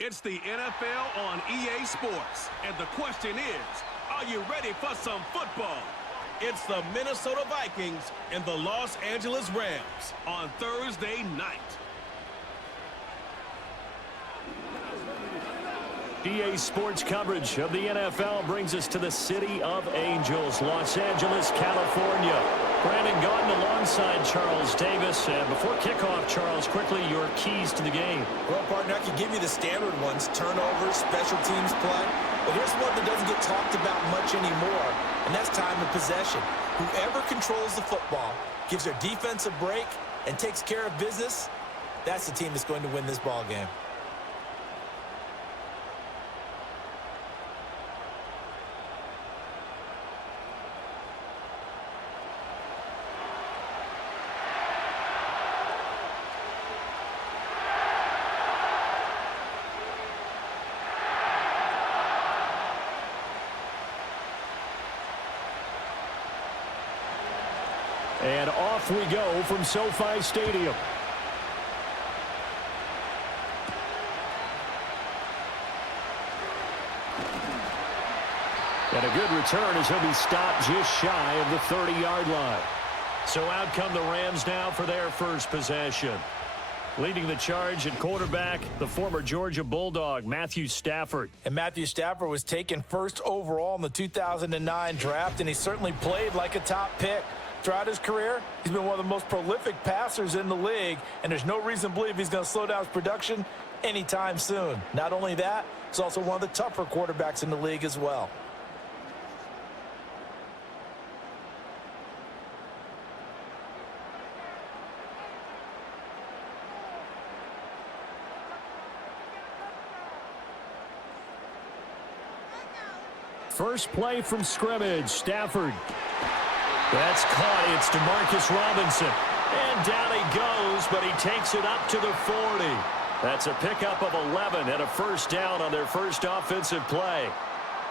It's the NFL on EA Sports, and the question is, are you ready for some football? It's the Minnesota Vikings and the Los Angeles Rams on Thursday night. EA Sports coverage of the NFL brings us to the City of Angels, Los Angeles, California. Brandon Gaudin alongside Charles Davis. And before kickoff, Charles, quickly your keys to the game. Well, partner, I can give you the standard ones, turnovers, special teams play. But here's one that doesn't get talked about much anymore, and that's time of possession. Whoever controls the football, gives their defense a break, and takes care of business, that's the team that's going to win this ball game. And off we go from SoFi Stadium. And a good return as he'll be stopped just shy of the 30-yard line. So out come the Rams now for their first possession. Leading the charge at quarterback, the former Georgia Bulldog, Matthew Stafford. And Matthew Stafford was taken first overall in the 2009 draft, and he certainly played like a top pick. Throughout his career, he's been one of the most prolific passers in the league, and there's no reason to believe he's going to slow down his production anytime soon. Not only that, he's also one of the tougher quarterbacks in the league as well. First play from scrimmage, Stafford. That's caught. It's DeMarcus Robinson. And down he goes, but he takes it up to the 40. That's a pickup of 11 and a first down on their first offensive play.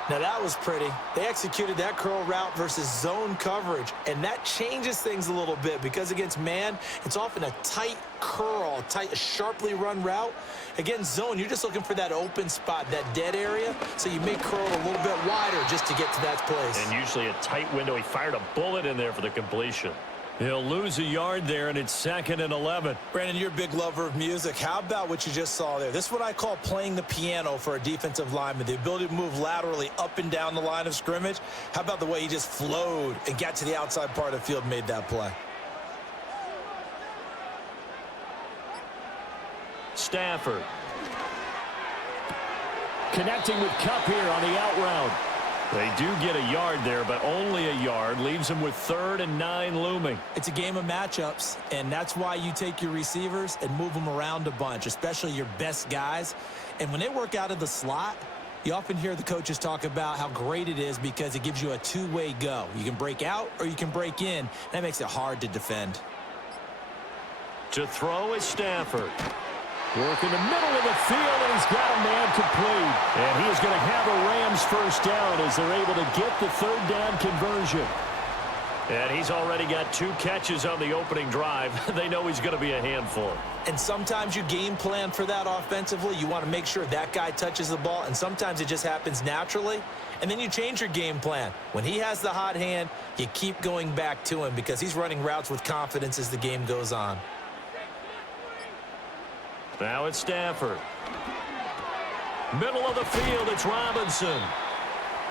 Now that was pretty. They executed that curl route versus zone coverage, and that changes things a little bit because against man, it's often a tight curl, a sharply run route. Against zone, you're just looking for that open spot, that dead area, so you may curl a little bit wider just to get to that place. And usually a tight window. He fired a bullet in there for the completion. He'll lose a yard there, and it's 2nd and 11. Brandon, you're a big lover of music. How about what you just saw there? This is what I call playing the piano for a defensive lineman, the ability to move laterally up and down the line of scrimmage. How about the way he just flowed and got to the outside part of the field and made that play? Stafford. Connecting with Kupp here on the out route. They do get a yard there, but only a yard. Leaves them with 3rd and 9 looming. It's a game of matchups, and that's why you take your receivers and move them around a bunch, especially your best guys. And when they work out of the slot, you often hear the coaches talk about how great it is because it gives you a two-way go. You can break out or you can break in. That makes it hard to defend. To throw is Stafford. Work in the middle of the field, and he's got a man complete. And he is going to have a Rams first down as they're able to get the 3rd down conversion. And he's already got 2 catches on the opening drive. They know he's going to be a handful. And sometimes you game plan for that offensively. You want to make sure that guy touches the ball, and sometimes it just happens naturally. And then you change your game plan. When he has the hot hand, you keep going back to him because he's running routes with confidence as the game goes on. Now it's Stafford. Middle of the field, it's Robinson.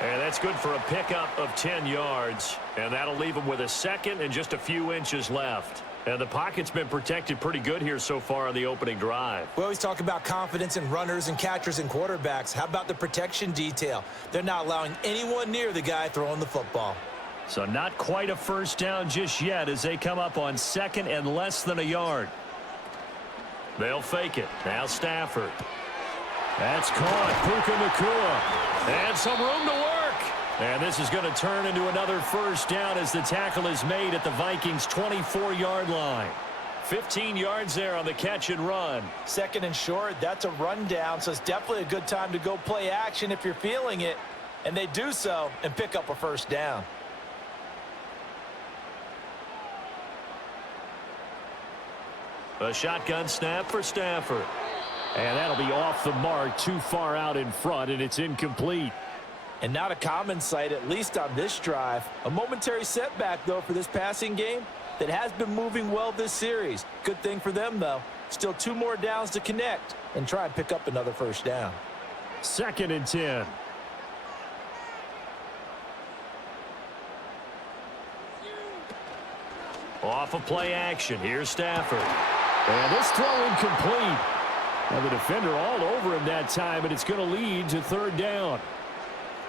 And that's good for a pickup of 10 yards. And that'll leave him with a 2nd and just a few inches left. And the pocket's been protected pretty good here so far on the opening drive. We always talk about confidence in runners and catchers and quarterbacks. How about the protection detail? They're not allowing anyone near the guy throwing the football. So not quite a first down just yet as they come up on 2nd and less than a yard. They'll fake it. Now Stafford. That's caught. Puka Nacua. And some room to work. And this is going to turn into another first down as the tackle is made at the Vikings' 24-yard line. 15 yards there on the catch and run. 2nd and short. That's a rundown, so it's definitely a good time to go play action if you're feeling it. And they do so and pick up a first down. A shotgun snap for Stafford. And that'll be off the mark, too far out in front, and it's incomplete. And not a common sight, at least on this drive. A momentary setback, though, for this passing game that has been moving well this series. Good thing for them, though. Still 2 more downs to connect and try and pick up another first down. 2nd and 10. Off of play action. Here's Stafford. And this throw incomplete. And the defender all over him that time, and it's going to lead to 3rd down.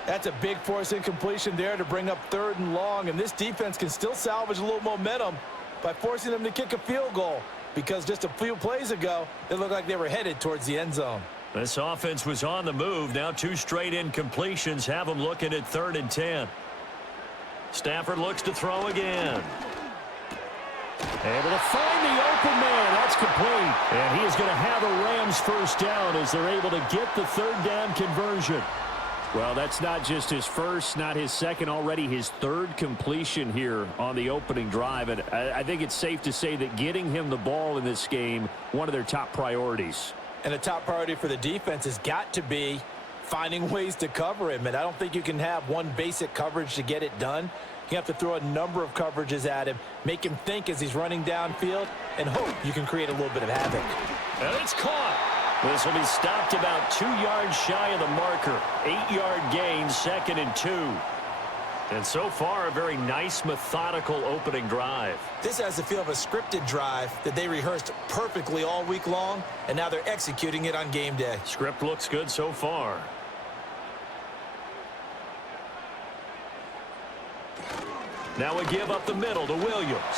That's a big force incompletion there to bring up 3rd and long, and this defense can still salvage a little momentum by forcing them to kick a field goal, because just a few plays ago, it looked like they were headed towards the end zone. This offense was on the move. Now 2 straight incompletions have them looking at 3rd and 10. Stafford looks to throw again. Able to find the open man. That's complete. And he is going to have a Rams first down as they're able to get the 3rd down conversion. Well, that's not just his first, not his second, already his 3rd completion here on the opening drive. And I think it's safe to say that getting him the ball in this game, one of their top priorities. And a top priority for the defense has got to be finding ways to cover him. And I don't think you can have one basic coverage to get it done. You have to throw a number of coverages at him, make him think as he's running downfield, and hope you can create a little bit of havoc. And it's caught. This will be stopped about 2 yards shy of the marker. 8-yard gain, 2nd and 2. And so far, a very nice, methodical opening drive. This has the feel of a scripted drive that they rehearsed perfectly all week long, and now they're executing it on game day. Script looks good so far. Now we give up the middle to Williams.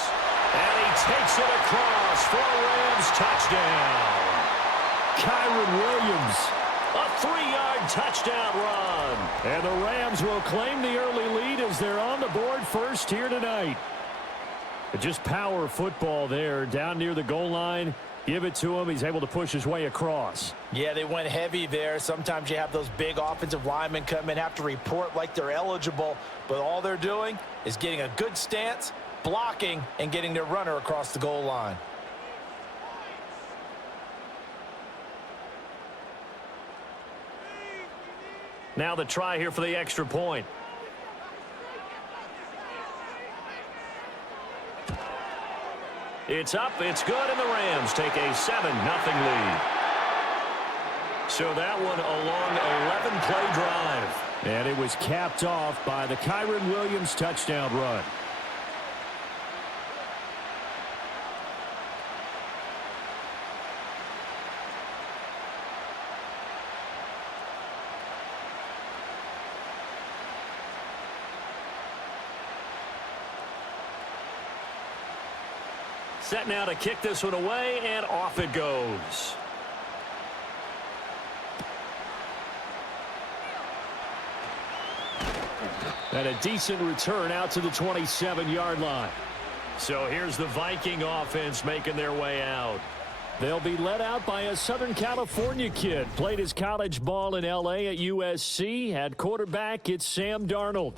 And he takes it across for a Rams touchdown. Kyron Williams, a 3-yard touchdown run. And the Rams will claim the early lead as they're on the board first here tonight. But just power football there down near the goal line. Give it to him. He's able to push his way across. Yeah, they went heavy there. Sometimes you have those big offensive linemen come in, have to report like they're eligible. But all they're doing is getting a good stance, blocking, and getting their runner across the goal line. Now the try here for the extra point. It's up, it's good, and the Rams take a 7-0 lead. So that one a long 11-play drive. And it was capped off by the Kyron Williams touchdown run. Set now to kick this one away, and off it goes. And a decent return out to the 27-yard line. So here's the Viking offense making their way out. They'll be led out by a Southern California kid. Played his college ball in L.A. at USC. At quarterback, it's Sam Darnold.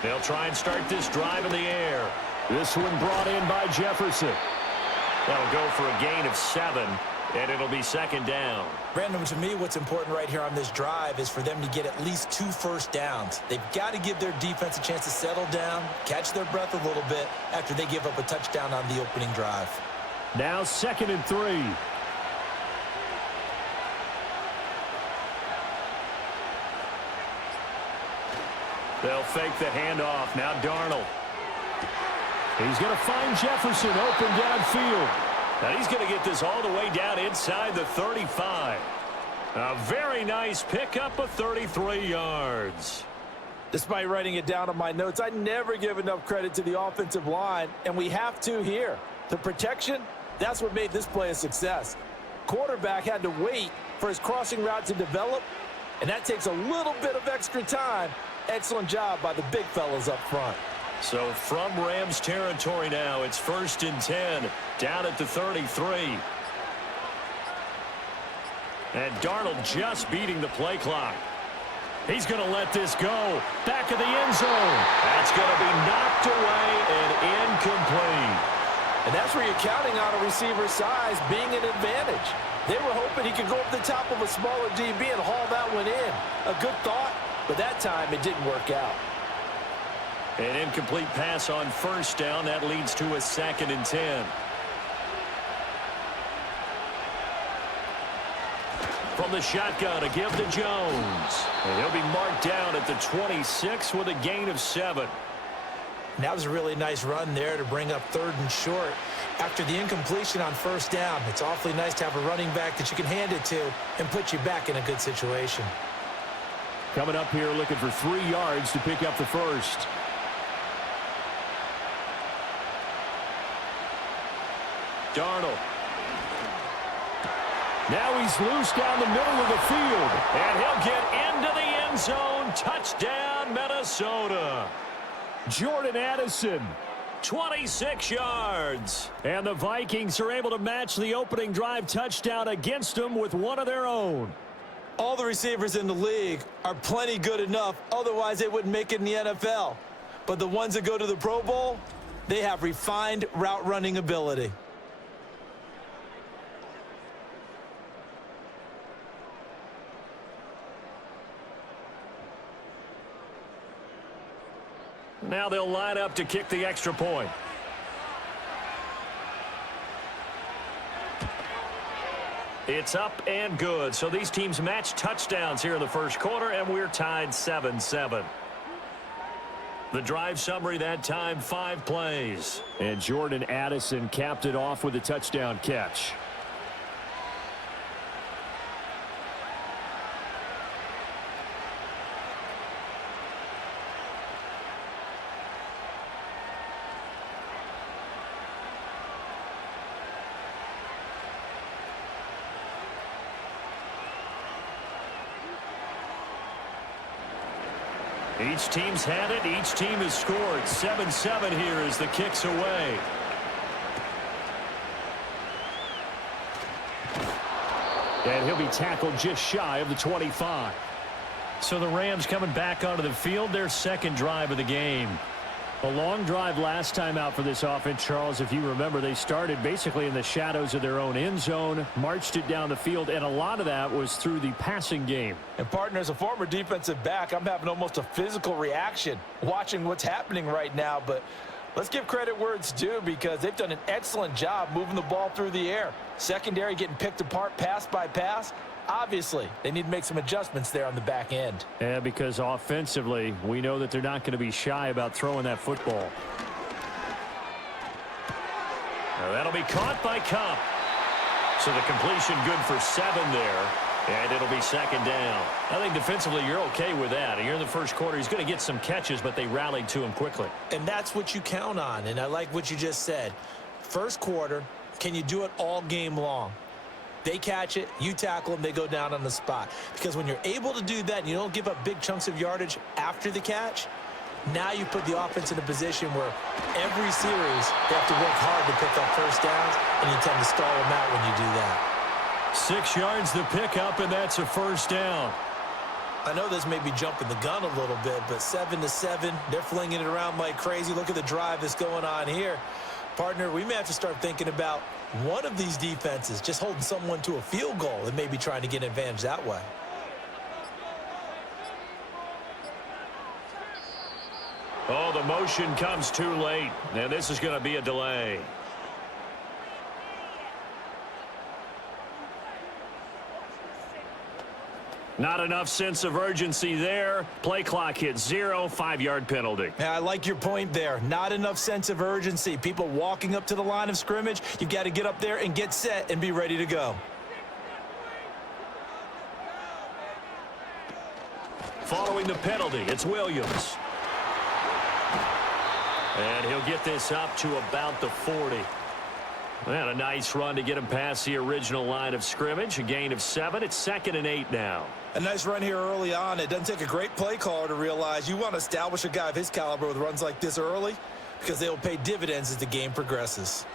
They'll try and start this drive in the air. This one brought in by Jefferson. That'll go for a gain of 7, and it'll be 2nd down. Brandon, to me, what's important right here on this drive is for them to get at least 2 first downs. They've got to give their defense a chance to settle down, catch their breath a little bit after they give up a touchdown on the opening drive. Now 2nd and 3. They'll fake the handoff. Now Darnold. He's going to find Jefferson open downfield. Now he's going to get this all the way down inside the 35. A very nice pickup of 33 yards. Despite writing it down on my notes, I never give enough credit to the offensive line, and we have to here. The protection, that's what made this play a success. Quarterback had to wait for his crossing route to develop, and that takes a little bit of extra time. Excellent job by the big fellas up front. So from Rams territory now, it's 1st and 10, down at the 33. And Darnold just beating the play clock. He's going to let this go. Back of the end zone. That's going to be knocked away and incomplete. And that's where you're counting on a receiver's size being an advantage. They were hoping he could go up the top of a smaller DB and haul that one in. A good thought, but that time it didn't work out. An incomplete pass on 1st down. That leads to a 2nd and 10. From the shotgun, a give to Jones. And he'll be marked down at the 26 with a gain of 7. And that was a really nice run there to bring up 3rd and short. After the incompletion on 1st down, it's awfully nice to have a running back that you can hand it to and put you back in a good situation. Coming up here looking for 3 yards to pick up the 1st. Darnold. Now he's loose down the middle of the field. And he'll get into the end zone. Touchdown, Minnesota. Jordan Addison, 26 yards. And the Vikings are able to match the opening drive touchdown against them with one of their own. All the receivers in the league are plenty good enough. Otherwise, they wouldn't make it in the NFL. But the ones that go to the Pro Bowl, they have refined route running ability. Now they'll line up to kick the extra point. It's up and good. So these teams match touchdowns here in the 1st quarter, and we're tied 7-7. The drive summary that time, 5 plays. And Jordan Addison capped it off with a touchdown catch. Each team's had it. Each team has scored. 7-7 here as the kick's away. And he'll be tackled just shy of the 25. So the Rams coming back onto the field, their 2nd drive of the game. A long drive last time out for this offense, Charles. If you remember, they started basically in the shadows of their own end zone, marched it down the field, and a lot of that was through the passing game. And partner, as a former defensive back, I'm having almost a physical reaction watching what's happening right now. But let's give credit where it's due, because they've done an excellent job moving the ball through the air. Secondary getting picked apart pass by pass. Obviously, they need to make some adjustments there on the back end. Yeah, because offensively, we know that they're not going to be shy about throwing that football. Now that'll be caught by Cup. So the completion good for 7 there. And it'll be 2nd down. I think defensively you're okay with that. Here in the 1st quarter, he's going to get some catches, but they rallied to him quickly. And that's what you count on. And I like what you just said. 1st quarter, can you do it all game long? They catch it, you tackle them, they go down on the spot. Because when you're able to do that and you don't give up big chunks of yardage after the catch, now you put the offense in a position where every series they have to work hard to pick up 1st downs, and you tend to stall them out when you do that. 6 yards the pickup, and that's a 1st down. I know this may be jumping the gun a little bit, but 7-7, they're flinging it around like crazy. Look at the drive that's going on here. Partner, we may have to start thinking about one of these defenses just holding someone to a field goal and maybe trying to get an advantage that way. Oh, the motion comes too late, and this is going to be a delay. Not enough sense of urgency there. Play clock hits 0, 5-yard penalty. Yeah, I like your point there. Not enough sense of urgency. People walking up to the line of scrimmage, you've got to get up there and get set and be ready to go. Following the penalty, it's Williams. And he'll get this up to about the 40. And a nice run to get him past the original line of scrimmage. A gain of 7. It's 2nd and 8 now. A nice run here early on. It doesn't take a great play caller to realize you want to establish a guy of his caliber with runs like this early because they will pay dividends as the game progresses.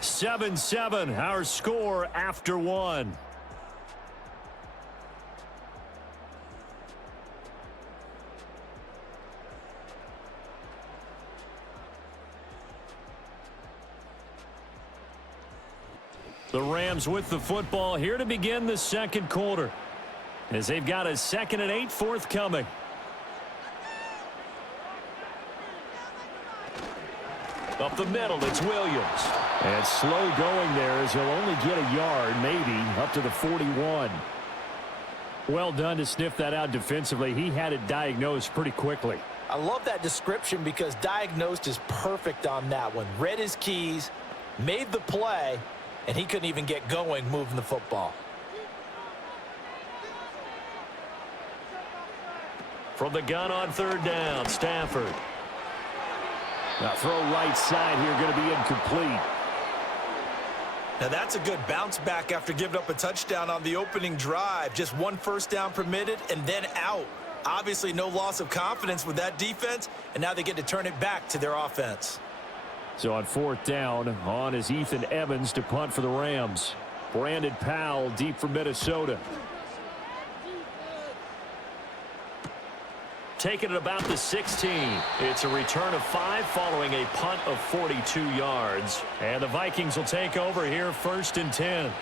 7-7, our score after 1. The Rams with the football here to begin the second quarter, as they've got a 2nd and 8 forthcoming. Up the middle, it's Williams. And slow going there as he'll only get a yard, maybe, up to the 41. Well done to sniff that out defensively. He had it diagnosed pretty quickly. I love that description because diagnosed is perfect on that one. Read his keys, made the play, and he couldn't even get going moving the football. From the gun on 3rd down, Stafford. Now throw right side here, going to be incomplete. Now that's a good bounce back after giving up a touchdown on the opening drive. Just 1 first down permitted and then out. Obviously no loss of confidence with that defense, and now they get to turn it back to their offense. So on 4th down, on is Ethan Evans to punt for the Rams. Brandon Powell deep from Minnesota. Taking it about the 16. It's a return of 5 following a punt of 42 yards. And the Vikings will take over here 1st and 10.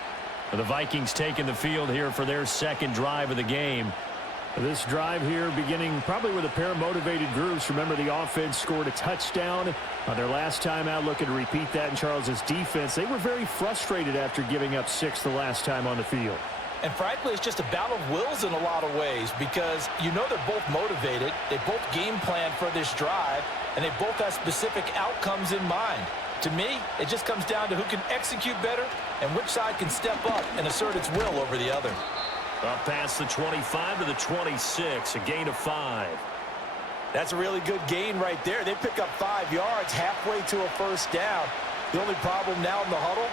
The Vikings taking the field here for their 2nd drive of the game. This drive here beginning probably with a pair of motivated groups. Remember, the offense scored a touchdown on their last time out, looking to repeat that in Charles's defense. They were very frustrated after giving up 6 the last time on the field. And frankly, it's just a battle of wills in a lot of ways because you know they're both motivated. They both game plan for this drive, and they both have specific outcomes in mind. To me, it just comes down to who can execute better and which side can step up and assert its will over the other. Up past the 25 to the 26, a gain of 5. That's a really good gain right there. They pick up 5 yards halfway to a first down. The only problem now in the huddle,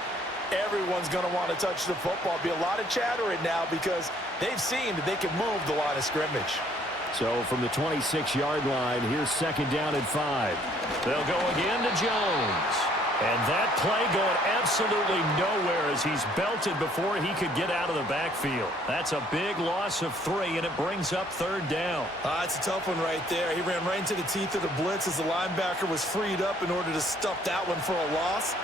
everyone's going to want to touch the football. Be a lot of chattering now because they've seen that they can move the line of scrimmage. So from the 26-yard line, here's 2nd down and 5. They'll go again to Jones. And that play going absolutely nowhere as he's belted before he could get out of the backfield. That's a big loss of 3, and it brings up 3rd down. It's a tough one right there. He ran right into the teeth of the blitz as the linebacker was freed up in order to stuff that one for a loss.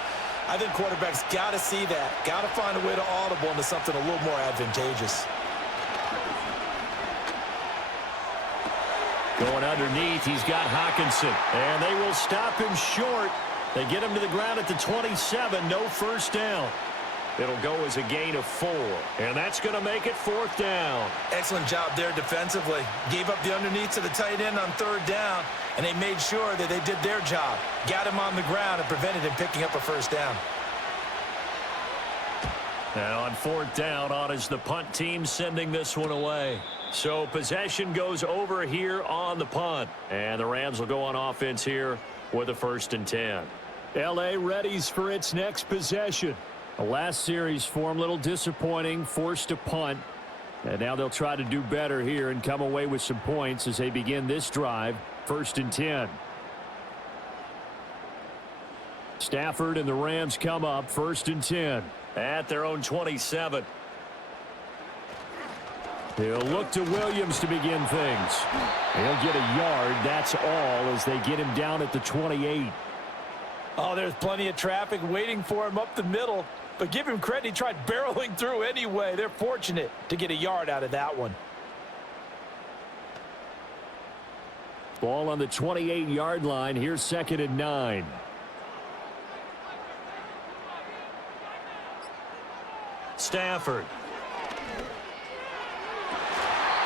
I think quarterbacks got to see that. Got to find a way to audible into something a little more advantageous. Going underneath, he's got Hockenson. And they will stop him short. They get him to the ground at the 27, no first down. It'll go as a gain of 4, and that's going to make it 4th down. Excellent job there defensively. Gave up the underneath to the tight end on 3rd down, and they made sure that they did their job. Got him on the ground and prevented him picking up a first down. Now on 4th down, on is the punt team sending this one away. So possession goes over here on the punt, and the Rams will go on offense here with a 1st and 10. L.A. readies for its next possession. The last series for them, a little disappointing, forced to punt. And now they'll try to do better here and come away with some points as they begin this drive, 1st and 10. Stafford and the Rams come up, 1st and 10 at their own 27. He'll look to Williams to begin things. He'll get a yard, that's all, as they get him down at the 28. Oh, there's plenty of traffic waiting for him up the middle. But give him credit, he tried barreling through anyway. They're fortunate to get a yard out of that one. Ball on the 28-yard line. Here's 2nd and 9. Stafford.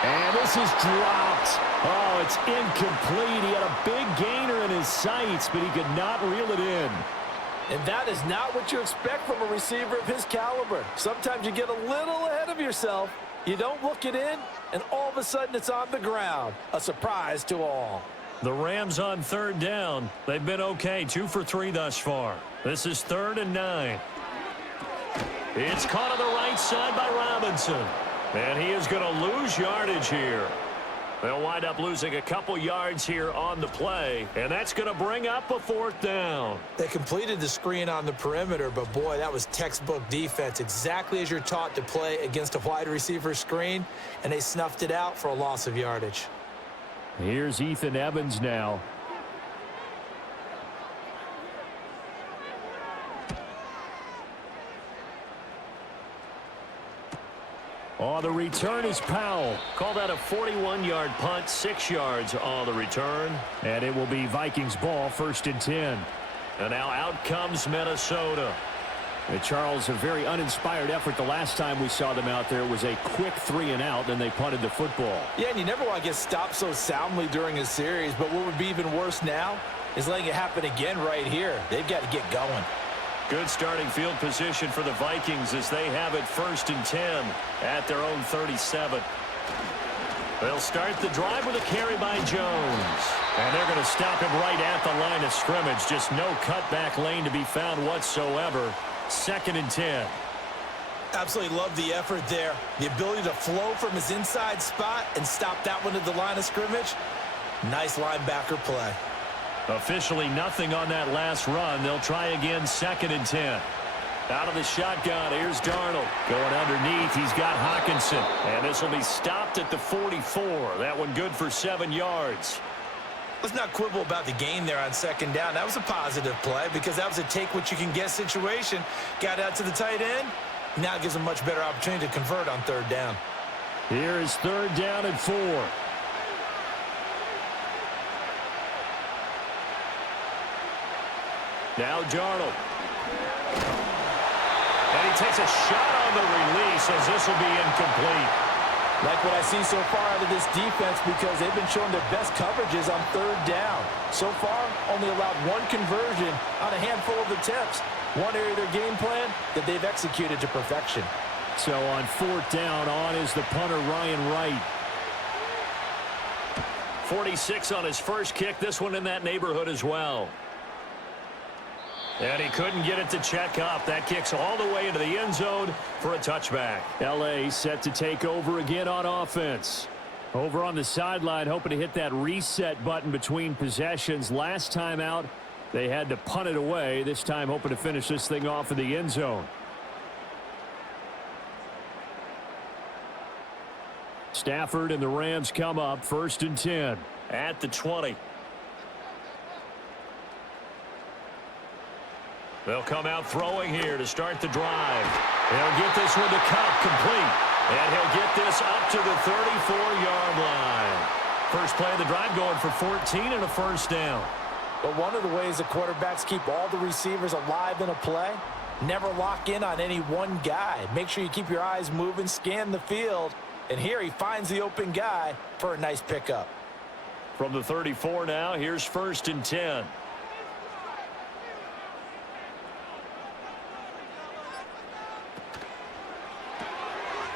And this is dropped. Oh, it's incomplete. He had a big gainer in his sights, but he could not reel it in. And that is not what you expect from a receiver of his caliber. Sometimes you get a little ahead of yourself, You don't look it in, and all of a sudden it's on the ground. A surprise to all. The Rams on third down. They've been okay, 2 for 3 thus far. This is 3rd and 9. It's caught on the right side by Robinson. And he is going to lose yardage here. They'll wind up losing a couple yards here on the play, and that's going to bring up a 4th down. They completed the screen on the perimeter, but boy, that was textbook defense, exactly as you're taught to play against a wide receiver screen, and they snuffed it out for a loss of yardage. Here's Ethan Evans now. Oh, the return is Powell. Call that a 41-yard punt, 6 yards on the return. And it will be Vikings ball, 1st and 10. And now out comes Minnesota. Charles, a very uninspired effort the last time we saw them out there. It was a quick 3 and out, then they punted the football. Yeah, and you never want to get stopped so soundly during a series, but what would be even worse now is letting it happen again right here. They've got to get going. Good starting field position for the Vikings as they have it 1st and 10 at their own 37. They'll start the drive with a carry by Jones. And they're going to stop him right at the line of scrimmage. Just no cutback lane to be found whatsoever. 2nd and 10. Absolutely love the effort there. The ability to flow from his inside spot and stop that one at the line of scrimmage. Nice linebacker play. Officially nothing on that last run. They'll try again 2nd and 10. Out of the shotgun, here's Darnold. Going underneath, he's got Hockenson. And this will be stopped at the 44. That one good for 7 yards. Let's not quibble about the gain there on 2nd down. That was a positive play because that was a take-what-you-can-get situation. Got out to the tight end. Now it gives them a much better opportunity to convert on 3rd down. Here is 3rd down and 4. Now Darnold. And he takes a shot on the release as this will be incomplete. Like what I see so far out of this defense because they've been showing their best coverages on 3rd down. So far, only allowed 1 conversion on a handful of attempts. One area of their game plan that they've executed to perfection. So on 4th down, on is the punter, Ryan Wright. 46 on his first kick. This one in that neighborhood as well. And he couldn't get it to check up. That kicks all the way into the end zone for a touchback. L.A. set to take over again on offense. Over on the sideline, hoping to hit that reset button between possessions. Last time out, they had to punt it away. This time, hoping to finish this thing off in the end zone. Stafford and the Rams come up 1st and 10. At the 20. They'll come out throwing here to start the drive. They'll get this one to Cup complete. And he'll get this up to the 34-yard line. First play of the drive going for 14 and a 1st down. But one of the ways the quarterbacks keep all the receivers alive in a play, never lock in on any one guy. Make sure you keep your eyes moving, scan the field. And here he finds the open guy for a nice pickup. From the 34 now, here's 1st and 10.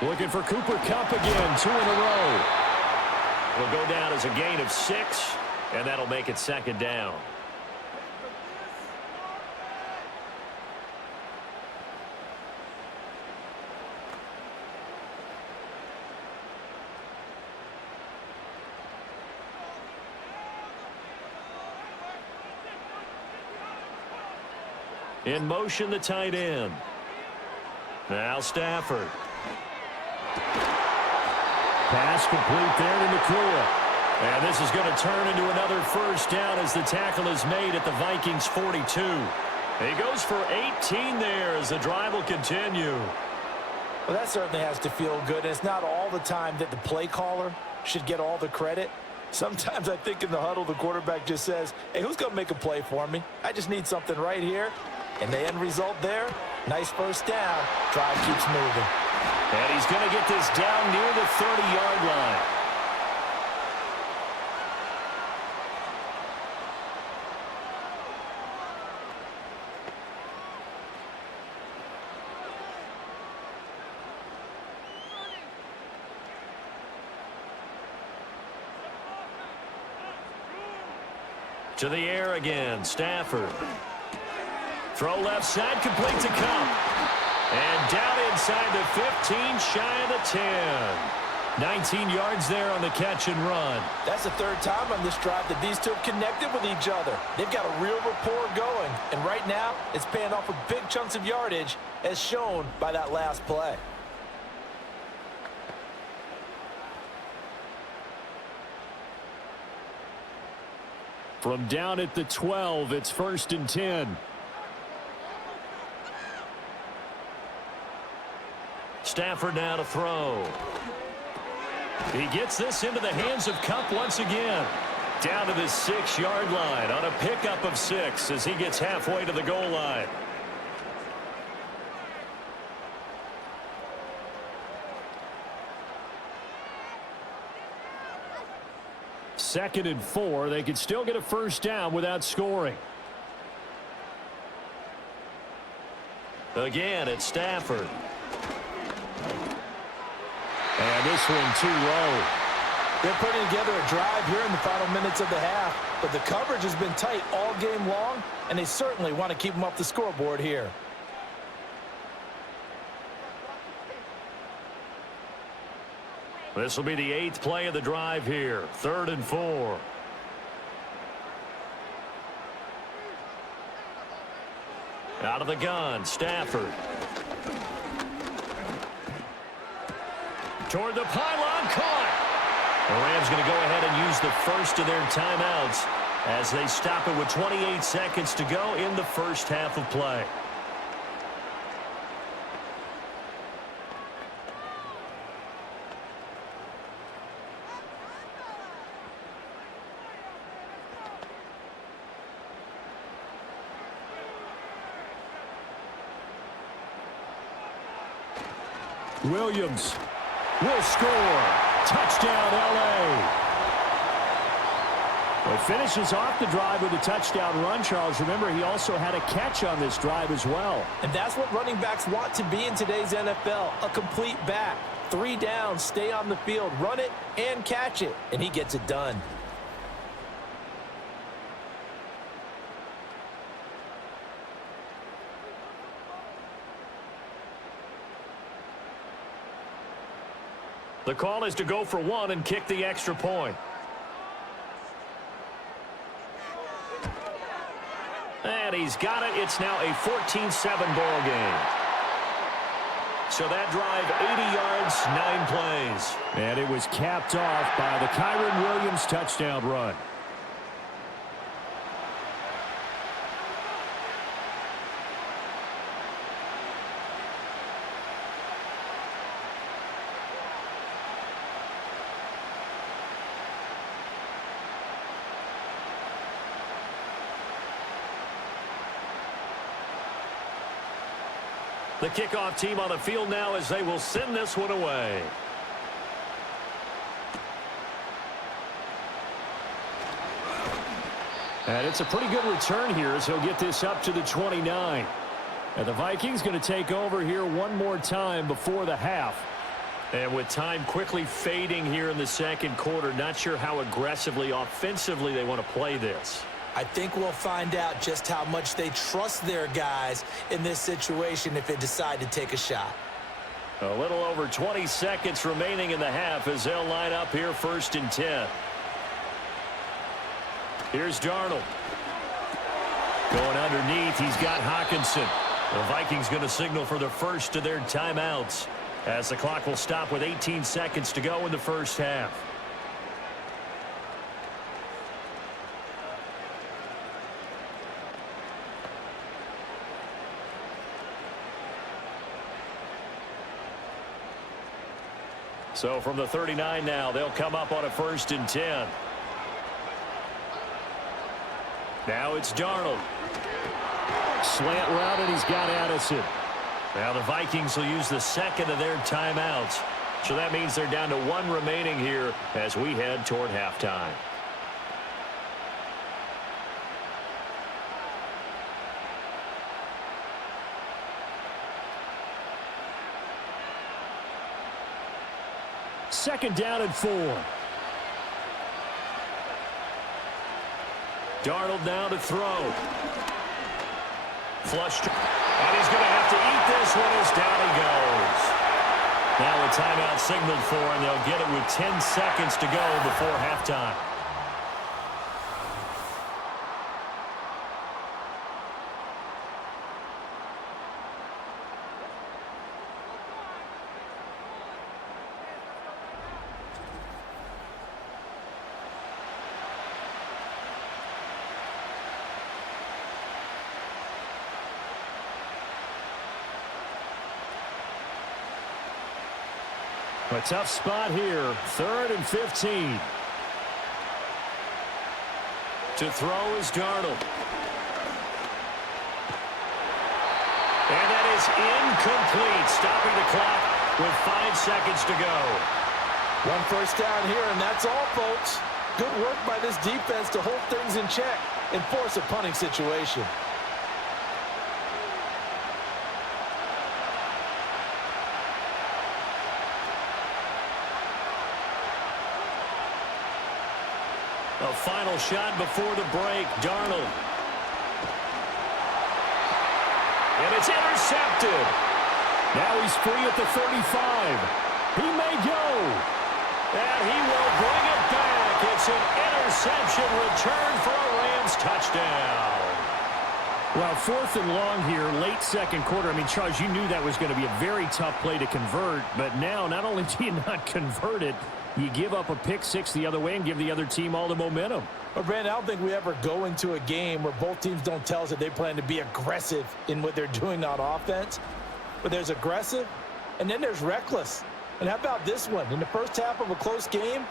Looking for Cooper Kupp again, 2 in a row. It'll go down as a gain of 6, and that'll make it 2nd down. In motion, the tight end. Now Stafford. Pass complete there to Nakua. And this is going to turn into another 1st down as the tackle is made at the Vikings 42. He goes for 18 there as the drive will continue. Well, that certainly has to feel good. And it's not all the time that the play caller should get all the credit. Sometimes I think in the huddle, the quarterback just says, hey, who's going to make a play for me? I just need something right here. And the end result there, nice 1st down. Drive keeps moving. And he's going to get this down near the 30-yard line. To the air again, Stafford. Throw left side, complete to Cup. And down inside the 15, shy of the 10. 19 yards there on the catch and run. That's the third time on this drive that these two have connected with each other. They've got a real rapport going, and right now it's paying off with big chunks of yardage as shown by that last play. From down at the 12, it's 1st and 10. Stafford now to throw. He gets this into the hands of Cup once again. Down to the 6-yard line on a pickup of 6 as he gets halfway to the goal line. Second and 4. They could still get a first down without scoring. Again, it's Stafford. And this one too low. They're putting together a drive here in the final minutes of the half, but the coverage has been tight all game long, and they certainly want to keep them off the scoreboard here. This will be the 8th play of the drive here. 3rd and 4. Out of the gun, Stafford. Toward the pylon, caught. The Rams going to go ahead and use the first of their timeouts as they stop it with 28 seconds to go in the first half of play. Williams will score. Touchdown, L.A. Well, finishes off the drive with a touchdown run, Charles. Remember, he also had a catch on this drive as well. And that's what running backs want to be in today's NFL, a complete back. 3 downs, stay on the field, run it, and catch it. And he gets it done. The call is to go for 1 and kick the extra point. And he's got it. It's now a 14-7 ball game. So that drive, 80 yards, 9 plays. And it was capped off by the Kyren Williams touchdown run. The kickoff team on the field now as they will send this one away. And it's a pretty good return here as he'll get this up to the 29. And the Vikings going to take over here one more time before the half. And with time quickly fading here in the second quarter, not sure how aggressively, offensively they want to play this. I think we'll find out just how much they trust their guys in this situation if they decide to take a shot. A little over 20 seconds remaining in the half as they'll line up here 1st and 10. Here's Darnold. Going underneath, he's got Hawkinson. The Vikings going to signal for the first of their timeouts as the clock will stop with 18 seconds to go in the first half. So from the 39 now, they'll come up on a 1st and 10. Now it's Darnold. Slant route, and he's got Addison. Now the Vikings will use the second of their timeouts. So that means they're down to 1 remaining here as we head toward halftime. Second down and 4. Darnold now to throw. Flush. And he's going to have to eat this one as down he goes. Now a timeout signaled for, and they'll get it with 10 seconds to go before halftime. A tough spot here. 3rd and 15. To throw is Darnold. And that is incomplete. Stopping the clock with 5 seconds to go. 1 first down here, and that's all, folks. Good work by this defense to hold things in check and force a punting situation. A final shot before the break. Darnold. And it's intercepted. Now he's free at the 35. He may go. And he will bring it back. It's an interception return for a Rams touchdown. Well, 4th and long here, late second quarter. I mean, Charles, you knew that was going to be a very tough play to convert. But now, not only do you not convert it, you give up a pick six the other way and give the other team all the momentum. But, Brandon, I don't think we ever go into a game where both teams don't tell us that they plan to be aggressive in what they're doing on offense. But there's aggressive, and then there's reckless. And how about this one? In the first half of a close game,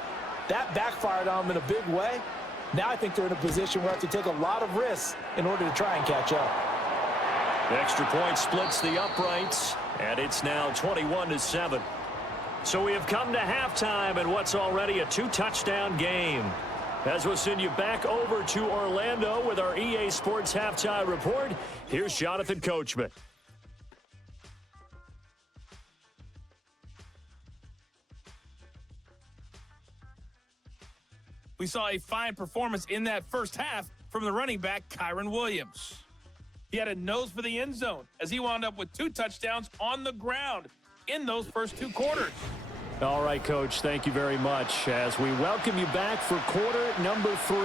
that backfired on them in a big way. Now I think they're in a position where they have to take a lot of risks in order to try and catch up. The extra point splits the uprights, and it's now 21-7. So we have come to halftime in what's already a 2-touchdown game. As we'll send you back over to Orlando with our EA Sports Halftime Report, here's Jonathan Coachman. We saw a fine performance in that first half from the running back, Kyron Williams. He had a nose for the end zone as he wound up with 2 touchdowns on the ground in those first 2 quarters. All right, Coach, thank you very much as we welcome you back for quarter number 3.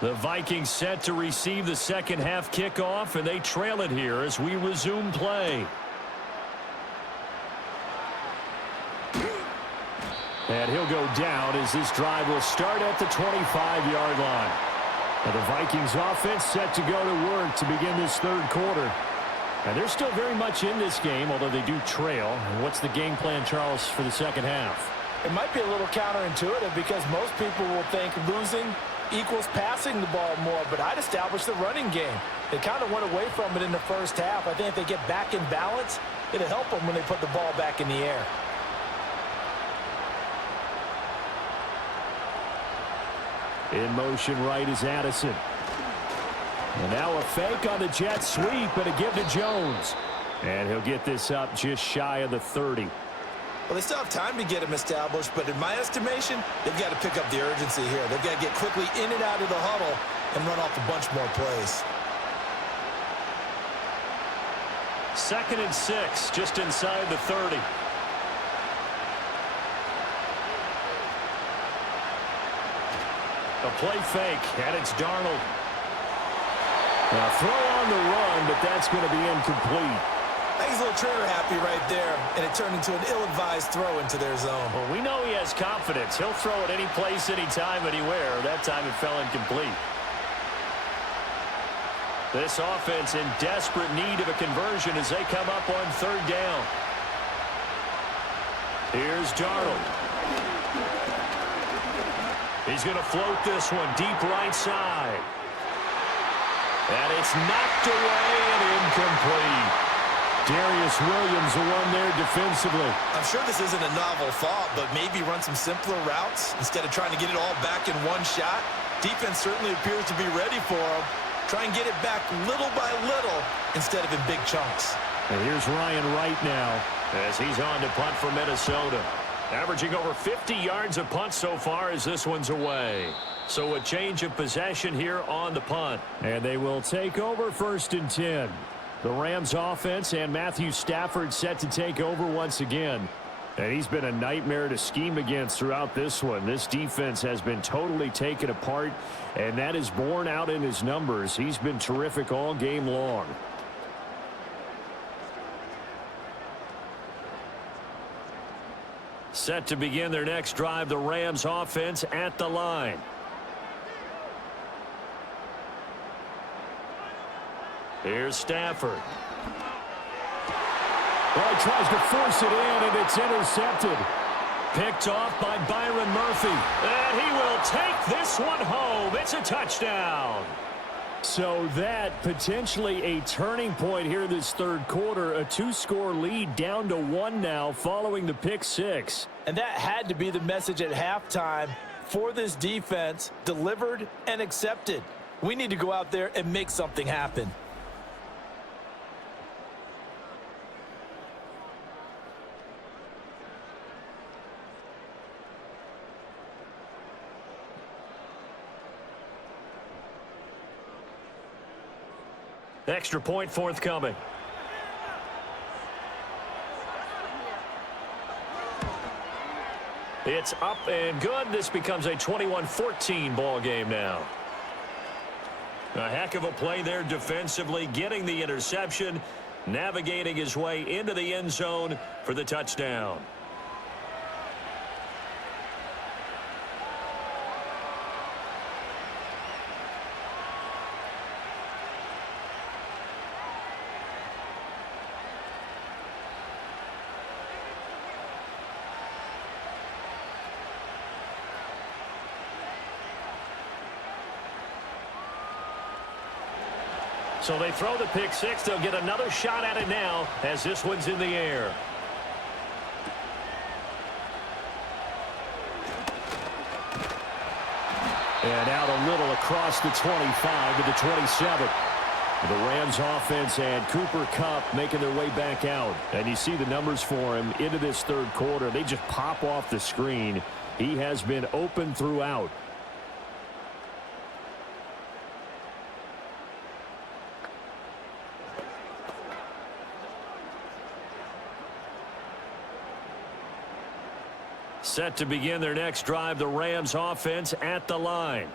The Vikings set to receive the second half kickoff, and they trail it here as we resume play. And he'll go down as this drive will start at the 25-yard line. And the Vikings offense set to go to work to begin this third quarter. And they're still very much in this game, although they do trail. And what's the game plan, Charles, for the second half? It might be a little counterintuitive because most people will think losing equals passing the ball more, but I'd establish the running game. They kind of went away from it in the first half. I think if they get back in balance, it'll help them when they put the ball back in the air. In motion right is Addison. And now a fake on the jet sweep and a give to Jones. And he'll get this up just shy of the 30. Well, they still have time to get him established, but in my estimation, they've got to pick up the urgency here. They've got to get quickly in and out of the huddle and run off a bunch more plays. 2nd and 6, just inside the 30. A play fake, and it's Darnold. Now throw on the run, but that's going to be incomplete. He's a little trigger happy right there, and it turned into an ill-advised throw into their zone. Well, we know he has confidence. He'll throw it any place, anytime, anywhere. That time it fell incomplete. This offense in desperate need of a conversion as they come up on 3rd down. Here's Darnold. He's going to float this one deep right side. And it's knocked away and incomplete. Darius Williams will run there defensively. I'm sure this isn't a novel thought, but maybe run some simpler routes instead of trying to get it all back in one shot. Defense certainly appears to be ready for him. Try and get it back little by little instead of in big chunks. And here's Ryan Wright now as he's on to punt for Minnesota. Averaging over 50 yards a punt so far as this one's away. So a change of possession here on the punt. And they will take over 1st and 10. The Rams offense and Matthew Stafford set to take over once again. And he's been a nightmare to scheme against throughout this one. This defense has been totally taken apart, and that is borne out in his numbers. He's been terrific all game long. Set to begin their next drive, the Rams offense at the line. Here's Stafford. Well, he tries to force it in, and it's intercepted. Picked off by Byron Murphy. And he will take this one home. It's a touchdown. So that potentially a turning point here this third quarter. A 2-score lead down to 1 now following the pick six. And that had to be the message at halftime for this defense. Delivered and accepted. We need to go out there and make something happen. Extra point forthcoming. It's up and good. This becomes a 21-14 ball game now. A heck of a play there defensively, getting the interception, navigating his way into the end zone for the touchdown. So they throw the pick six. They'll get another shot at it now as this one's in the air. And out a little across the 25 to the 27. The Rams offense and Cooper Kupp making their way back out. And you see the numbers for him into this third quarter. They just pop off the screen. He has been open throughout. Set to begin their next drive, the Rams offense at the line.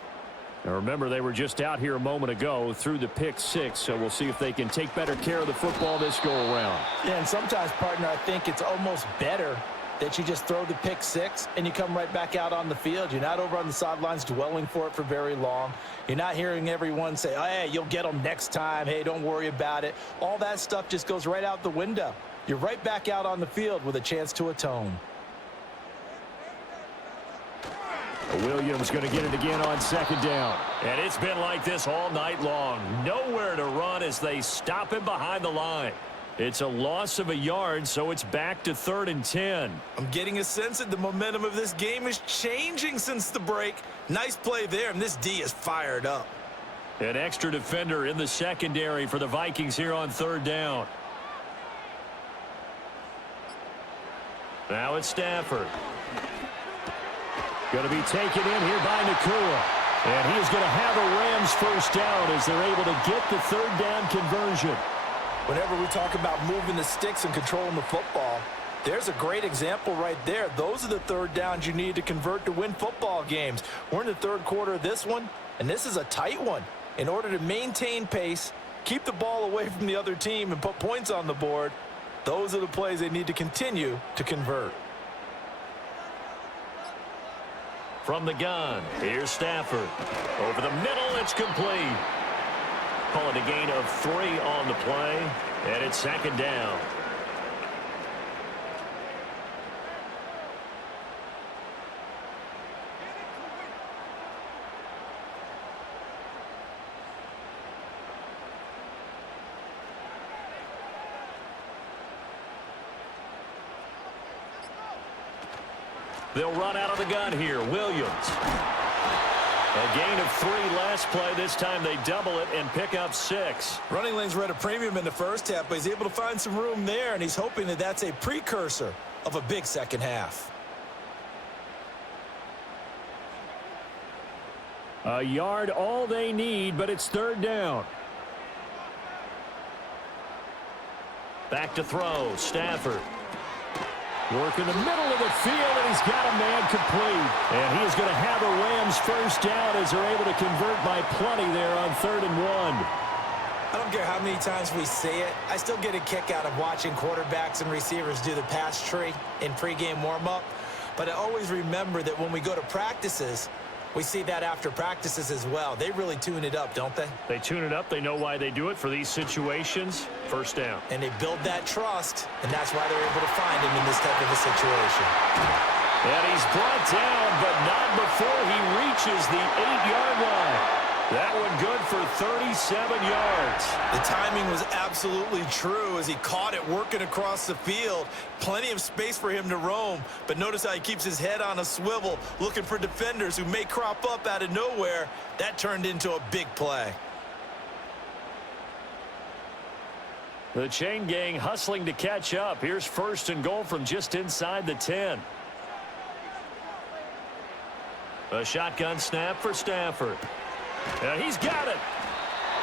Now remember, they were just out here a moment ago through the pick six, so we'll see if they can take better care of the football this go around. Yeah, and sometimes, partner, I think it's almost better that you just throw the pick six and you come right back out on the field. You're not over on the sidelines dwelling for it for very long. You're not hearing everyone say, oh, hey, you'll get them next time. Hey, don't worry about it. All that stuff just goes right out the window. You're right back out on the field with a chance to atone. Williams going to get it again on second down. And it's been like this all night long. Nowhere to run as they stop him behind the line. It's a loss of a yard, so it's back to 3rd and 10. I'm getting a sense that the momentum of this game is changing since the break. Nice play there, and this D is fired up. An extra defender in the secondary for the Vikings here on 3rd down. Now it's Stafford. Going to be taken in here by Nakua. And he is going to have a Rams first down as they're able to get the 3rd down conversion. Whenever we talk about moving the sticks and controlling the football, there's a great example right there. Those are the 3rd downs you need to convert to win football games. We're in the 3rd quarter of this one, and this is a tight one. In order to maintain pace, keep the ball away from the other team, and put points on the board, those are the plays they need to continue to convert. From the gun, here's Stafford. Over the middle, it's complete. Call it a gain of 3 on the play, and it's 2nd down. They'll run out of the gun here. Williams. A gain of 3 last play. This time they double it and pick up 6. Running lanes were at a premium in the first half, but he's able to find some room there, and he's hoping that that's a precursor of a big second half. A yard all they need, but it's 3rd down. Back to throw. Stafford. Work in the middle of the field, and he's got a man complete. And he is going to have a Rams first down as they're able to convert by plenty there on 3rd and 1. I don't care how many times we see it. I still get a kick out of watching quarterbacks and receivers do the pass tree in pregame warm-up. But I always remember that when we go to practices, we see that after practices as well. They really tune it up, don't they? They tune it up. They know why they do it for these situations. First down. And they build that trust, and that's why they're able to find him in this type of a situation. And he's brought down, but not before he reaches the 8-yard line. That one good for 37 yards. The timing was absolutely true as he caught it working across the field. Plenty of space for him to roam, but notice how he keeps his head on a swivel looking for defenders who may crop up out of nowhere. That turned into a big play. The chain gang hustling to catch up. Here's 1st and goal from just inside the 10. A shotgun snap for Stafford. And he's got it.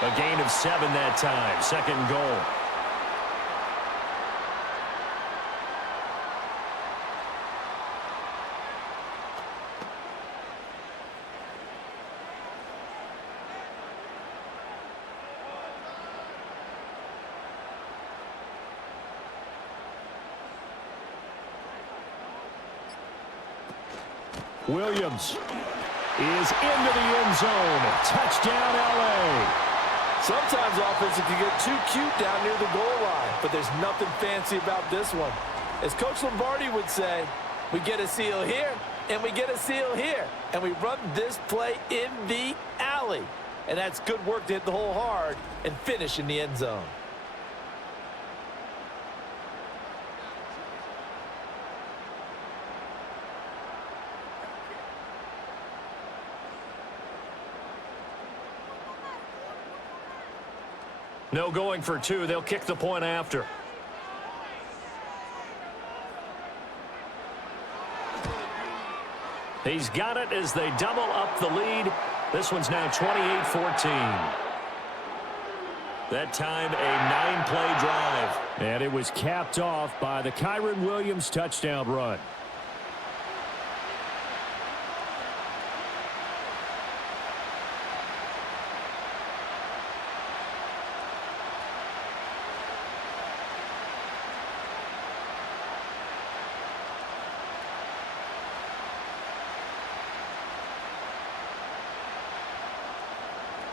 A gain of 7 that time. 2nd and goal. Williams is into the end zone. Touchdown, L.A. Sometimes offenses can get too cute down near the goal line, but there's nothing fancy about this one. As Coach Lombardi would say, we get a seal here, and we get a seal here, and we run this play in the alley. And that's good work to hit the hole hard and finish in the end zone. No going for 2. They'll kick the point after. He's got it as they double up the lead. This one's now 28-14. That time a 9-play drive. And it was capped off by the Kyren Williams touchdown run.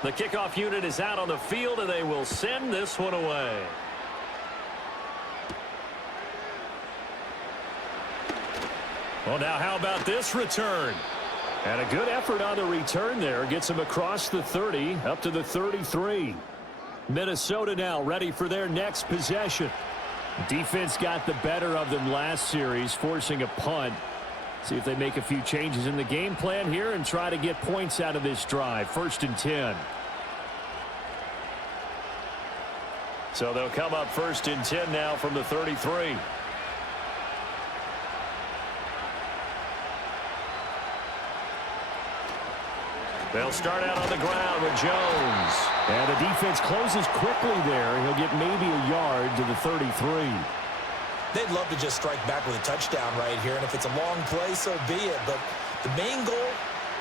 The kickoff unit is out on the field, and they will send this one away. Well, now how about this return? And a good effort on the return there. Gets him across the 30, up to the 33. Minnesota now ready for their next possession. Defense got the better of them last series, forcing a punt. See if they make a few changes in the game plan here and try to get points out of this drive. 1st and 10. So they'll come up 1st and 10 now from the 33. They'll start out on the ground with Jones. And the defense closes quickly there. He'll get maybe a yard to the 33. They'd love to just strike back with a touchdown right here, and if it's a long play, so be it. But the main goal,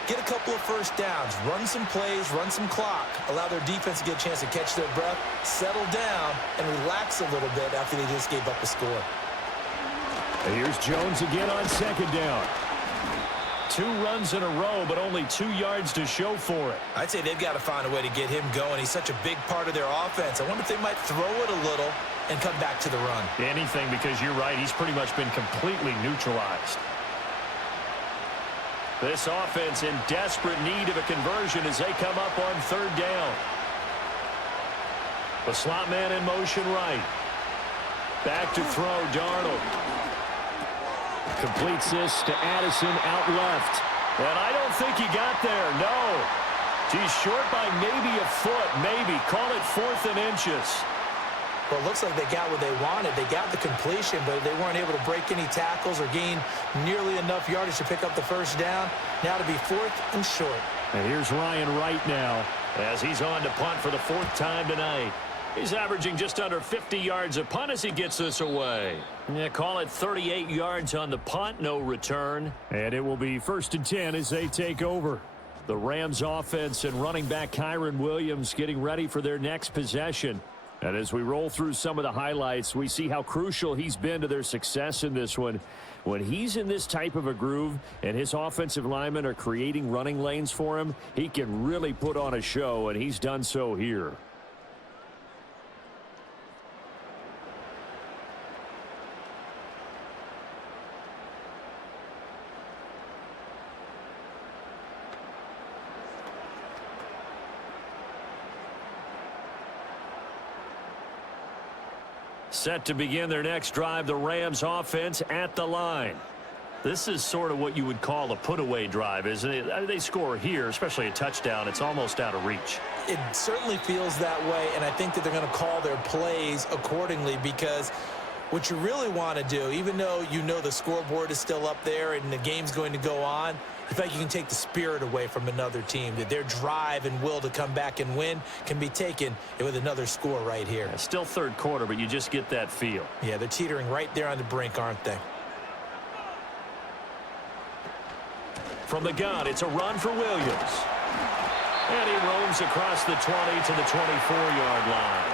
get a couple of first downs, run some plays, run some clock, allow their defense to get a chance to catch their breath, settle down, and relax a little bit after they just gave up a score. And here's Jones again on 2nd down. 2 runs in a row, but only 2 yards to show for it. I'd say they've got to find a way to get him going. He's such a big part of their offense. I wonder if they might throw it a little and come back to the run. Anything, because you're right, he's pretty much been completely neutralized. This offense in desperate need of a conversion as they come up on 3rd down. The slot man in motion right. Back to throw, Darnold. Completes this to Addison out left. And I don't think he got there, no. He's short by maybe a foot, maybe. Call it 4th and inches. Well, it looks like they got what they wanted. They got the completion, but they weren't able to break any tackles or gain nearly enough yardage to pick up the first down. Now to be 4th and short. And here's Ryan Wright now. As he's on to punt for the 4th time tonight. He's averaging just under 50 yards a punt as he gets this away. Yeah, call it 38 yards on the punt, no return. And it will be 1st and 10 as they take over. The Rams offense and running back Kyren Williams getting ready for their next possession. And as we roll through some of the highlights, we see how crucial he's been to their success in this one. When he's in this type of a groove and his offensive linemen are creating running lanes for him, he can really put on a show, and he's done so here. Set to begin their next drive, the Rams offense at the line. This is sort of what you would call a put-away drive, isn't it? They score here, especially a touchdown. It's almost out of reach. It certainly feels that way, and I think that they're going to call their plays accordingly, because what you really want to do, even though you know the scoreboard is still up there and the game's going to go on, I feel like you can take the spirit away from another team, that their drive and will to come back and win can be taken with another score right here. Yeah, still 3rd quarter, but you just get that feel. Yeah, they're teetering right there on the brink, aren't they? From the gun, it's a run for Williams. And he roams across the 20 to the 24-yard line.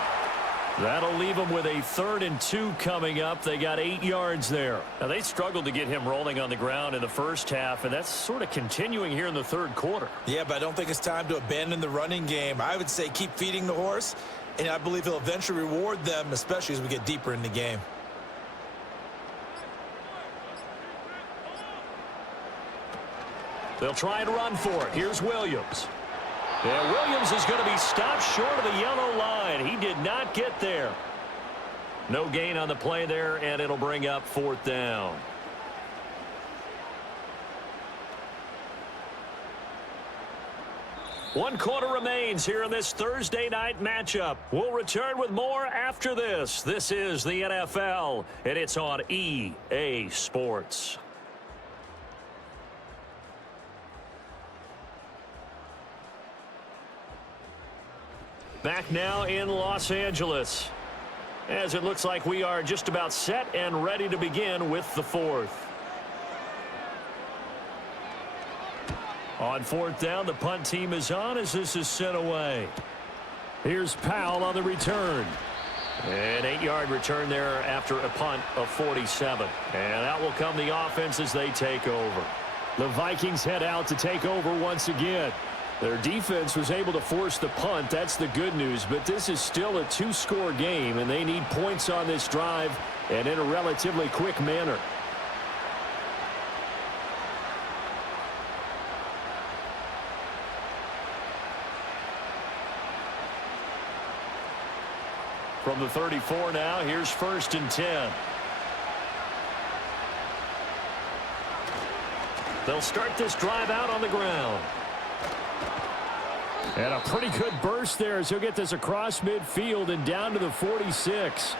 That'll leave them with a 3rd and 2 coming up. They got 8 yards there. Now, they struggled to get him rolling on the ground in the first half, and that's sort of continuing here in the 3rd quarter. Yeah, but I don't think it's time to abandon the running game. I would say keep feeding the horse, and I believe he'll eventually reward them, especially as we get deeper in the game. They'll try and run for it. Here's Williams. Yeah, Williams is going to be stopped short of the yellow line. He did not get there. No gain on the play there, and it'll bring up 4th down. One quarter remains here in this Thursday night matchup. We'll return with more after this. This is the NFL, and it's on EA Sports. Back now in Los Angeles, as it looks like we are just about set and ready to begin with the 4th. On 4th down, the punt team is on as this is sent away. Here's Powell on the return. An 8-yard return there after a punt of 47. And out will come the offense as they take over. The Vikings head out to take over once again. Their defense was able to force the punt. That's the good news. But this is still a 2-score game, and they need points on this drive and in a relatively quick manner. From the 34 now, here's 1st and 10. They'll start this drive out on the ground. And a pretty good burst there as he'll get this across midfield and down to the 46.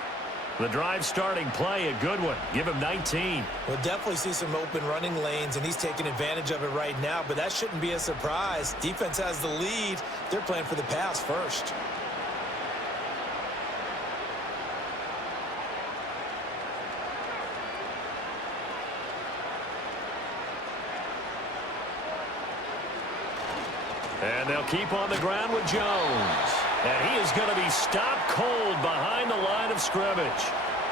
The drive starting play, a good one. Give him 19. We'll definitely see some open running lanes, and he's taking advantage of it right now, but that shouldn't be a surprise. Defense has the lead. They're playing for the pass first. And they'll keep on the ground with Jones. And he is going to be stopped cold behind the line of scrimmage.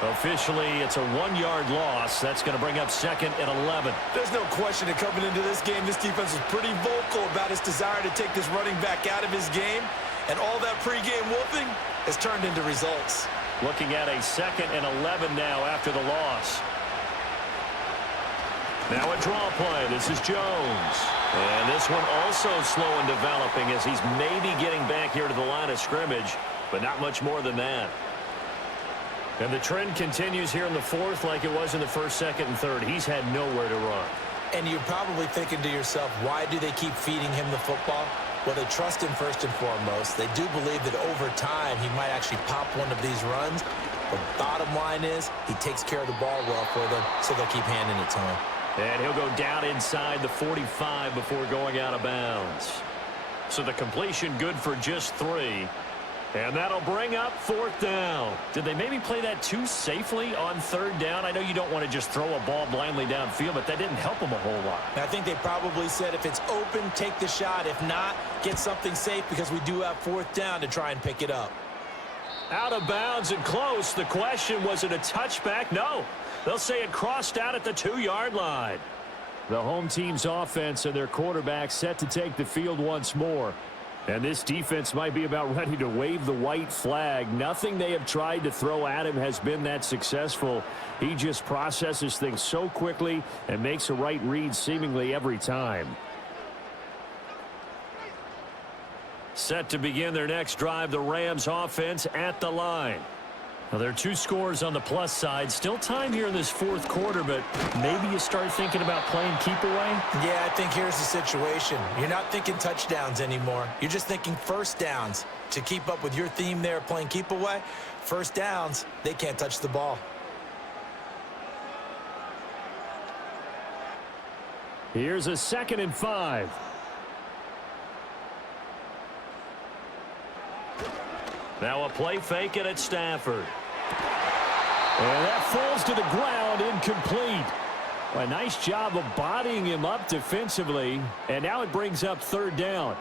Officially, it's a 1-yard loss. That's going to bring up 2nd and 11. There's no question that coming into this game, this defense was pretty vocal about his desire to take this running back out of his game. And all that pregame wolfing has turned into results. Looking at a 2nd and 11 now after the loss. Now a draw play. This is Jones. And this one also slow in developing as he's maybe getting back here to the line of scrimmage, but not much more than that. And the trend continues here in the fourth like it was in the first, second, and third. He's had nowhere to run. And you're probably thinking to yourself, why do they keep feeding him the football? Well, they trust him first and foremost. They do believe that over time he might actually pop one of these runs. But bottom line is he takes care of the ball well for them, so they'll keep handing it to him. And he'll go down inside the 45 before going out of bounds. So the completion good for just 3. And that'll bring up 4th down. Did they maybe play that too safely on 3rd down? I know you don't want to just throw a ball blindly downfield, but that didn't help them a whole lot. I think they probably said if it's open, take the shot. If not, get something safe because we do have 4th down to try and pick it up. Out of bounds and close. The question, was it a touchback? No. They'll say it crossed out at the 2-yard line. The home team's offense and their quarterback set to take the field once more. And this defense might be about ready to wave the white flag. Nothing they have tried to throw at him has been that successful. He just processes things so quickly and makes a right read seemingly every time. Set to begin their next drive, the Rams offense at the line. Now, there are 2 scores on the plus side. Still time here in this 4th quarter, but maybe you start thinking about playing keep away? Yeah, I think here's the situation. You're not thinking touchdowns anymore. You're just thinking first downs. To keep up with your theme there, playing keep away, first downs, they can't touch the ball. Here's a 2nd and 5. Now a play fake it at Stafford. And that falls to the ground, incomplete. A nice job of bodying him up defensively, and now it brings up 3rd down.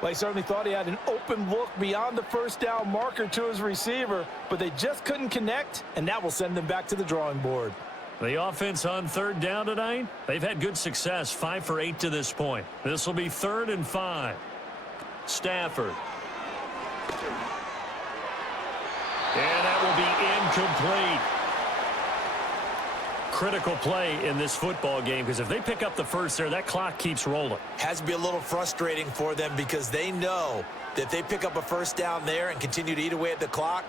Well, he certainly thought he had an open look beyond the first down marker to his receiver, but they just couldn't connect, and that will send them back to the drawing board. The offense on 3rd down tonight, they've had good success, 5 for 8 to this point. This will be 3rd and 5. Stafford. And that will be incomplete. Critical play in this football game, because if they pick up the first there, that clock keeps rolling. Has to be a little frustrating for them because they know that if they pick up a first down there and continue to eat away at the clock,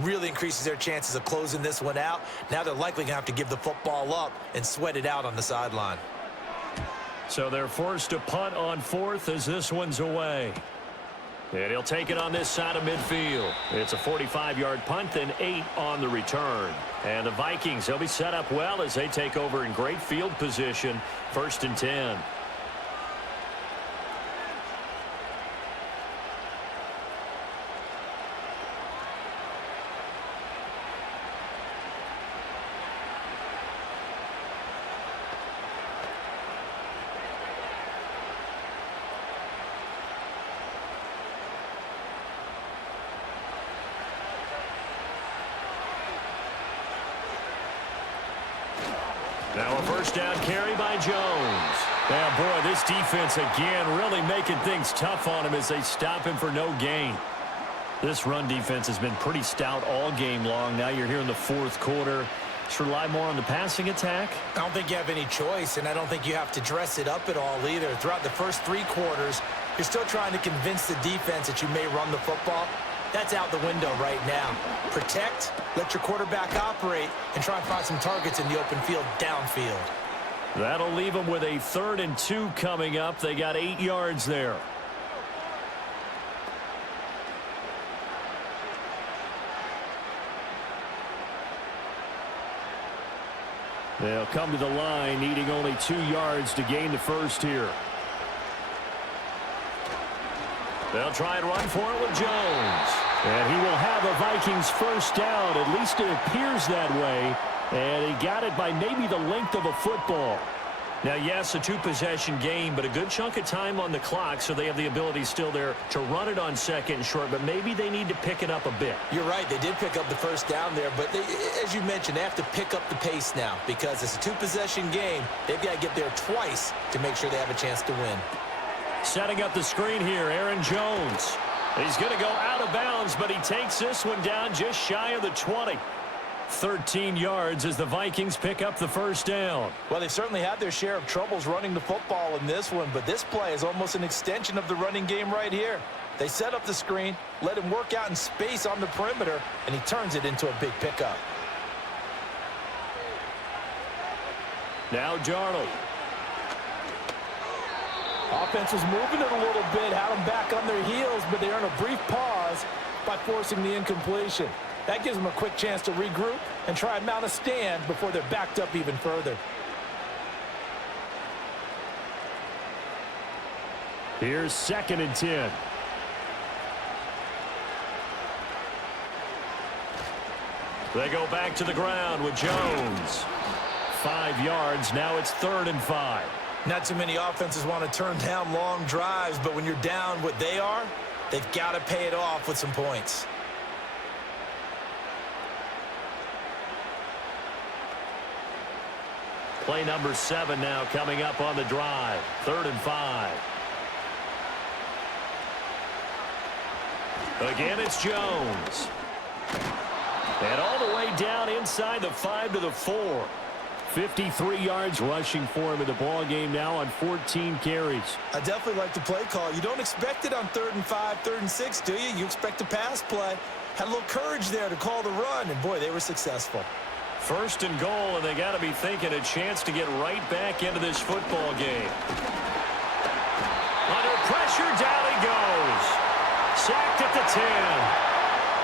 really increases their chances of closing this one out. Now they're likely going to have to give the football up and sweat it out on the sideline. So they're forced to punt on 4th as this one's away. And he'll take it on this side of midfield. It's a 45-yard punt, then 8 on the return. And the Vikings, they'll be set up well as they take over in great field position. 1st and 10. Now a first down carry by Jones. Yeah, boy, this defense again really making things tough on him as they stop him for no gain. This run defense has been pretty stout all game long. Now you're here in the 4th quarter. Just rely more on the passing attack. I don't think you have any choice, and I don't think you have to dress it up at all either. Throughout the first 3 quarters, you're still trying to convince the defense that you may run the football. That's out the window right now. Protect, let your quarterback operate, and try and find some targets in the open field downfield. That'll leave them with a 3rd and 2 coming up. They got 8 yards there. They'll come to the line, needing only 2 yards to gain the first here. They'll try and run for it with Jones. And he will have a Vikings first down. At least it appears that way. And he got it by maybe the length of a football. Now, yes, a 2-possession game, but a good chunk of time on the clock, so they have the ability still there to run it on 2nd and short, but maybe they need to pick it up a bit. You're right. They did pick up the first down there, but as you mentioned, they have to pick up the pace now because it's a 2-possession game. They've got to get there twice to make sure they have a chance to win. Setting up the screen here, Aaron Jones. He's going to go out of bounds, but he takes this one down just shy of the 20. 13 yards as the Vikings pick up the first down. Well, they certainly had their share of troubles running the football in this one, but this play is almost an extension of the running game right here. They set up the screen, let him work out in space on the perimeter, and he turns it into a big pickup. Now Darnold. Offense was moving it a little bit, had them back on their heels, but they earn a brief pause by forcing the incompletion. That gives them a quick chance to regroup and try and mount a stand before they're backed up even further. Here's 2nd and 10. They go back to the ground with Jones. 5 yards. Now it's 3rd and 5. Not too many offenses want to turn down long drives, but when you're down what they are, they've got to pay it off with some points. Play number 7 now coming up on the drive. 3rd and 5. Again, it's Jones. And all the way down inside the 5 to the 4. 53 yards rushing for him in the ball game now on 14 carries. I definitely like the play call. You don't expect it on 3rd and 5, 3rd and 6, do you? You expect a pass play. Had a little courage there to call the run, and boy, they were successful. 1st and goal, and they got to be thinking a chance to get right back into this football game. Under pressure, down he goes. Sacked at the 10.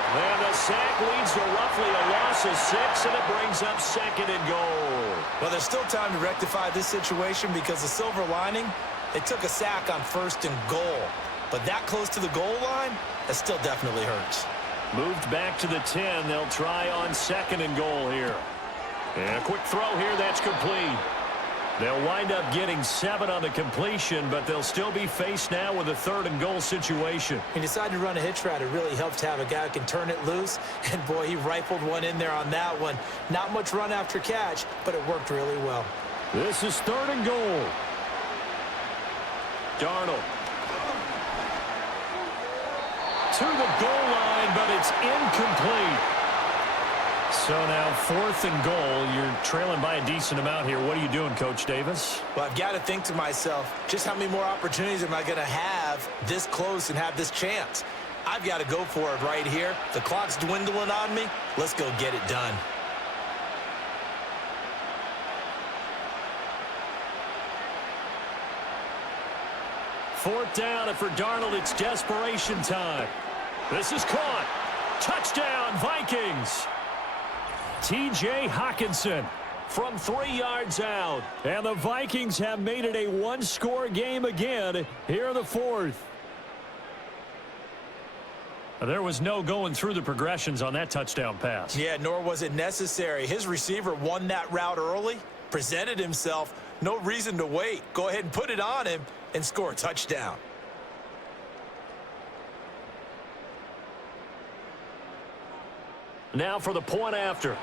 And the sack leads to roughly a loss of 6, and it brings up 2nd and goal. Well, there's still time to rectify this situation because the silver lining, they took a sack on 1st and goal. But that close to the goal line, that still definitely hurts. Moved back to the 10. They'll try on 2nd and goal here. And a quick throw here. That's complete. They'll wind up getting 7 on the completion, but they'll still be faced now with a 3rd and goal situation. He decided to run a hitch route. It really helps to have a guy who can turn it loose. And, boy, he rifled one in there on that one. Not much run after catch, but it worked really well. This is 3rd and goal. Darnold. To the goal line, but it's incomplete. So now 4th and goal. You're trailing by a decent amount here. What are you doing, Coach Davis? Well, I've got to think to myself, just how many more opportunities am I going to have this close and have this chance? I've got to go for it right here. The clock's dwindling on me. Let's go get it done. Fourth down, and for Darnold, it's desperation time. This is caught. Touchdown, Vikings. T.J. Hawkinson From 3 yards out. And the Vikings have made it a one-score game again here in the 4th. There was no going through the progressions on that touchdown pass. Yeah, nor was it necessary. His receiver won that route early, presented himself. No reason to wait. Go ahead and put it on him and score a touchdown. Now for the point after.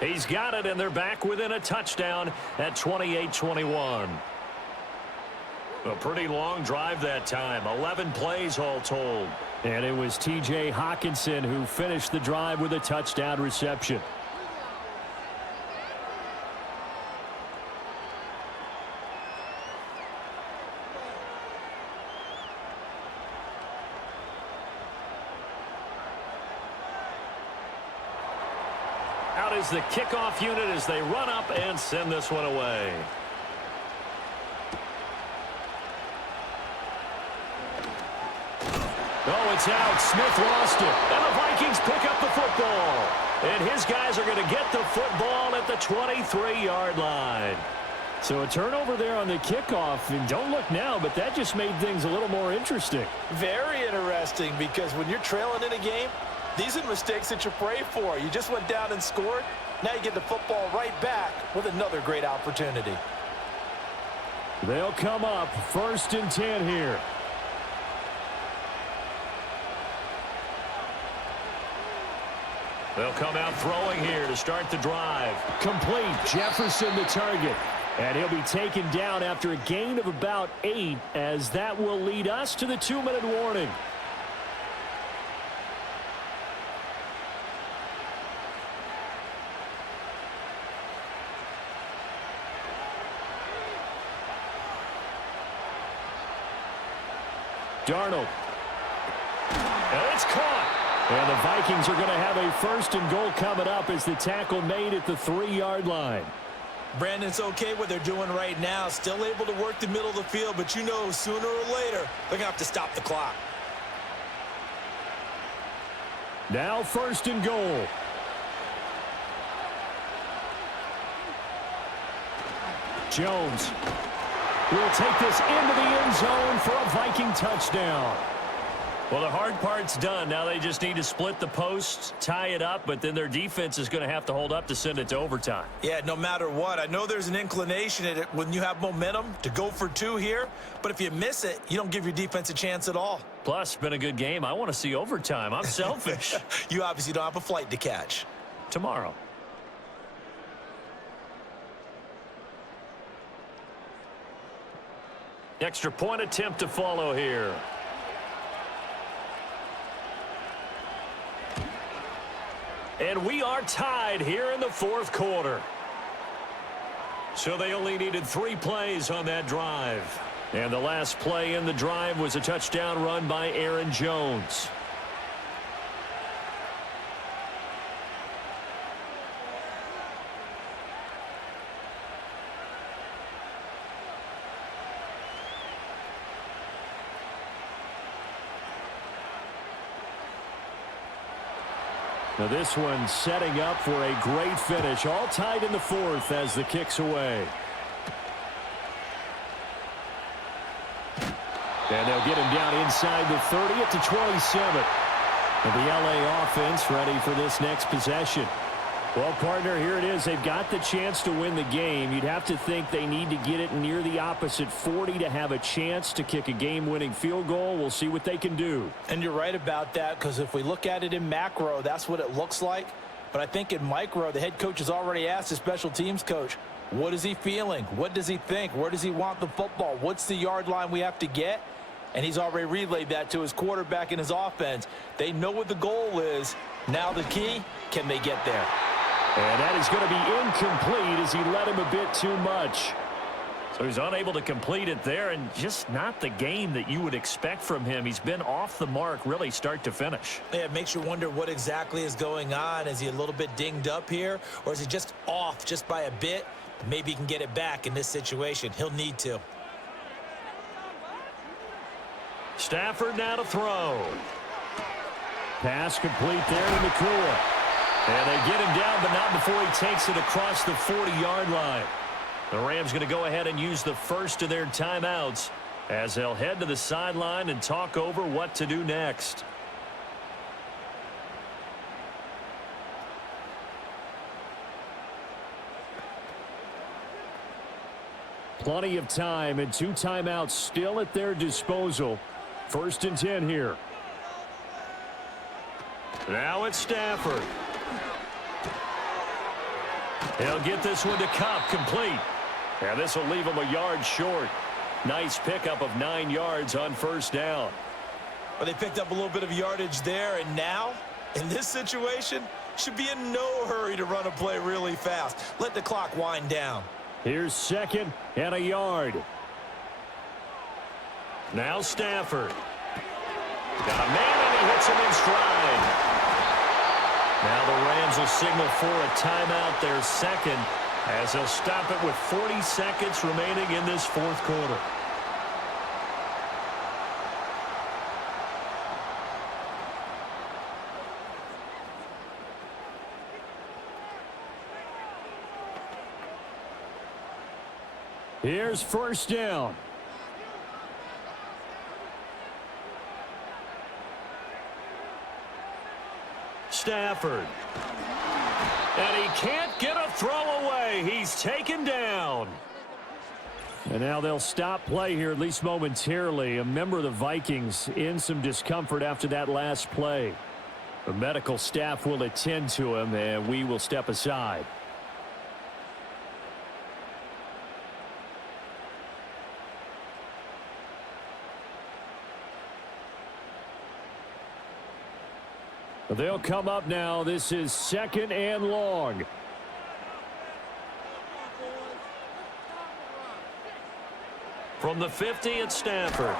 He's got it, and they're back within a touchdown at 28-21. A pretty long drive that time. 11 plays all told. And it was T.J. Hawkinson who finished the drive with a touchdown reception. Out is the kickoff unit as they run up and send this one away. Oh, it's out. Smith lost it. And the Vikings pick up the football. And his guys are going to get the football at the 23-yard line. So a turnover there on the kickoff. And don't look now, but that just made things a little more interesting. Very interesting, because when you're trailing in a game, these are mistakes that you pray for. You just went down and scored. Now you get the football right back with another great opportunity. They'll come up 1st and 10 here. They'll come out throwing here to start the drive. Complete. Jefferson the target. And he'll be taken down after a gain of about 8, as that will lead us to the 2-minute warning. Darnold. And it's caught. And the Vikings are going to have a 1st and goal coming up as the tackle made at the 3-yard line. Brandon, it's okay what they're doing right now. Still able to work the middle of the field, but you know sooner or later they're going to have to stop the clock. Now 1st and goal. Jones will take this into the end zone for a Viking touchdown. Well, the hard part's done. Now they just need to split the posts, tie it up, but then their defense is going to have to hold up to send it to overtime. Yeah, no matter what. I know there's an inclination in it when you have momentum to go for 2 here, but if you miss it, you don't give your defense a chance at all. Plus, been a good game. I want to see overtime. I'm selfish. You obviously don't have a flight to catch. Tomorrow. Extra point attempt to follow here. And we are tied here in the 4th quarter. So they only needed 3 plays on that drive. And the last play in the drive was a touchdown run by Aaron Jones. Now this one setting up for a great finish. All tied in the 4th as the kick's away. And they'll get him down inside the 30 at the 27. And the LA offense ready for this next possession. Well, partner, here it is. They've got the chance to win the game. You'd have to think they need to get it near the opposite 40 to have a chance to kick a game-winning field goal. We'll see what they can do. And you're right about that, because if we look at it in macro, that's what it looks like. But I think in micro, the head coach has already asked the special teams coach, what is he feeling? What does he think? Where does he want the football? What's the yard line we have to get? And he's already relayed that to his quarterback and his offense. They know what the goal is. Now the key, can they get there? And that is going to be incomplete as he led him a bit too much. So he's unable to complete it there, and just not the game that you would expect from him. He's been off the mark really start to finish. Yeah, it makes you wonder what exactly is going on. Is he a little bit dinged up here, or is he just off just by a bit? Maybe he can get it back in this situation. He'll need to. Stafford now to throw. Pass complete there to McCoy. And they get him down, but not before he takes it across the 40-yard line. The Rams going to go ahead and use the first of their timeouts as they'll head to the sideline and talk over what to do next. Plenty of time and 2 timeouts still at their disposal. 1st and 10 here. Now it's Stafford. He'll get this one to Cup, complete. And this will leave him a yard short. Nice pickup of 9 yards on 1st down. Well, they picked up a little bit of yardage there, and now, in this situation, should be in no hurry to run a play really fast. Let the clock wind down. Here's 2nd and a yard. Now Stafford. Got a man, and he hits him in stride. Now the Rams will signal for a timeout, their 2nd, as they'll stop it with 40 seconds remaining in this 4th quarter. Here's 1st down. Stafford. And he can't get a throw away. He's taken down. And now they'll stop play here, at least momentarily. A member of the Vikings in some discomfort after that last play. The medical staff will attend to him, and we will step aside. They'll come up now. This is 2nd and long. From the 50 at Stafford.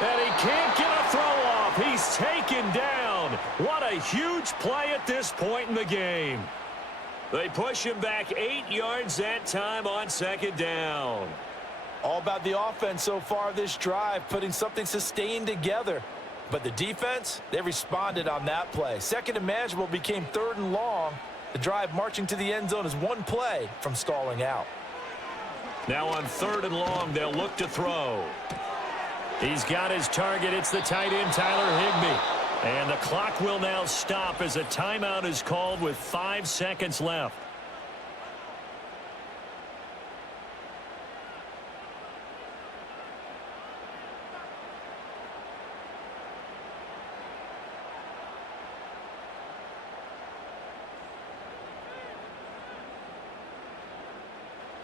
And he can't get a throw off. He's taken down. What a huge play at this point in the game. They push him back 8 yards that time on second down. All about the offense so far this drive, putting something sustained together. But the defense, they responded on that play. Second and manageable became 3rd and long. The drive marching to the end zone is one play from stalling out. Now on 3rd and long, they'll look to throw. He's got his target. It's the tight end, Tyler Higbee. And the clock will now stop as a timeout is called with 5 seconds left.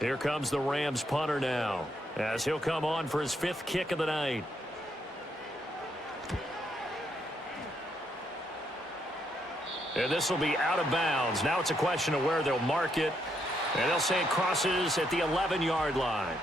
Here comes the Rams punter now, as he'll come on for his 5th kick of the night. And this will be out of bounds. Now it's a question of where they'll mark it. And they'll say it crosses at the 11-yard line.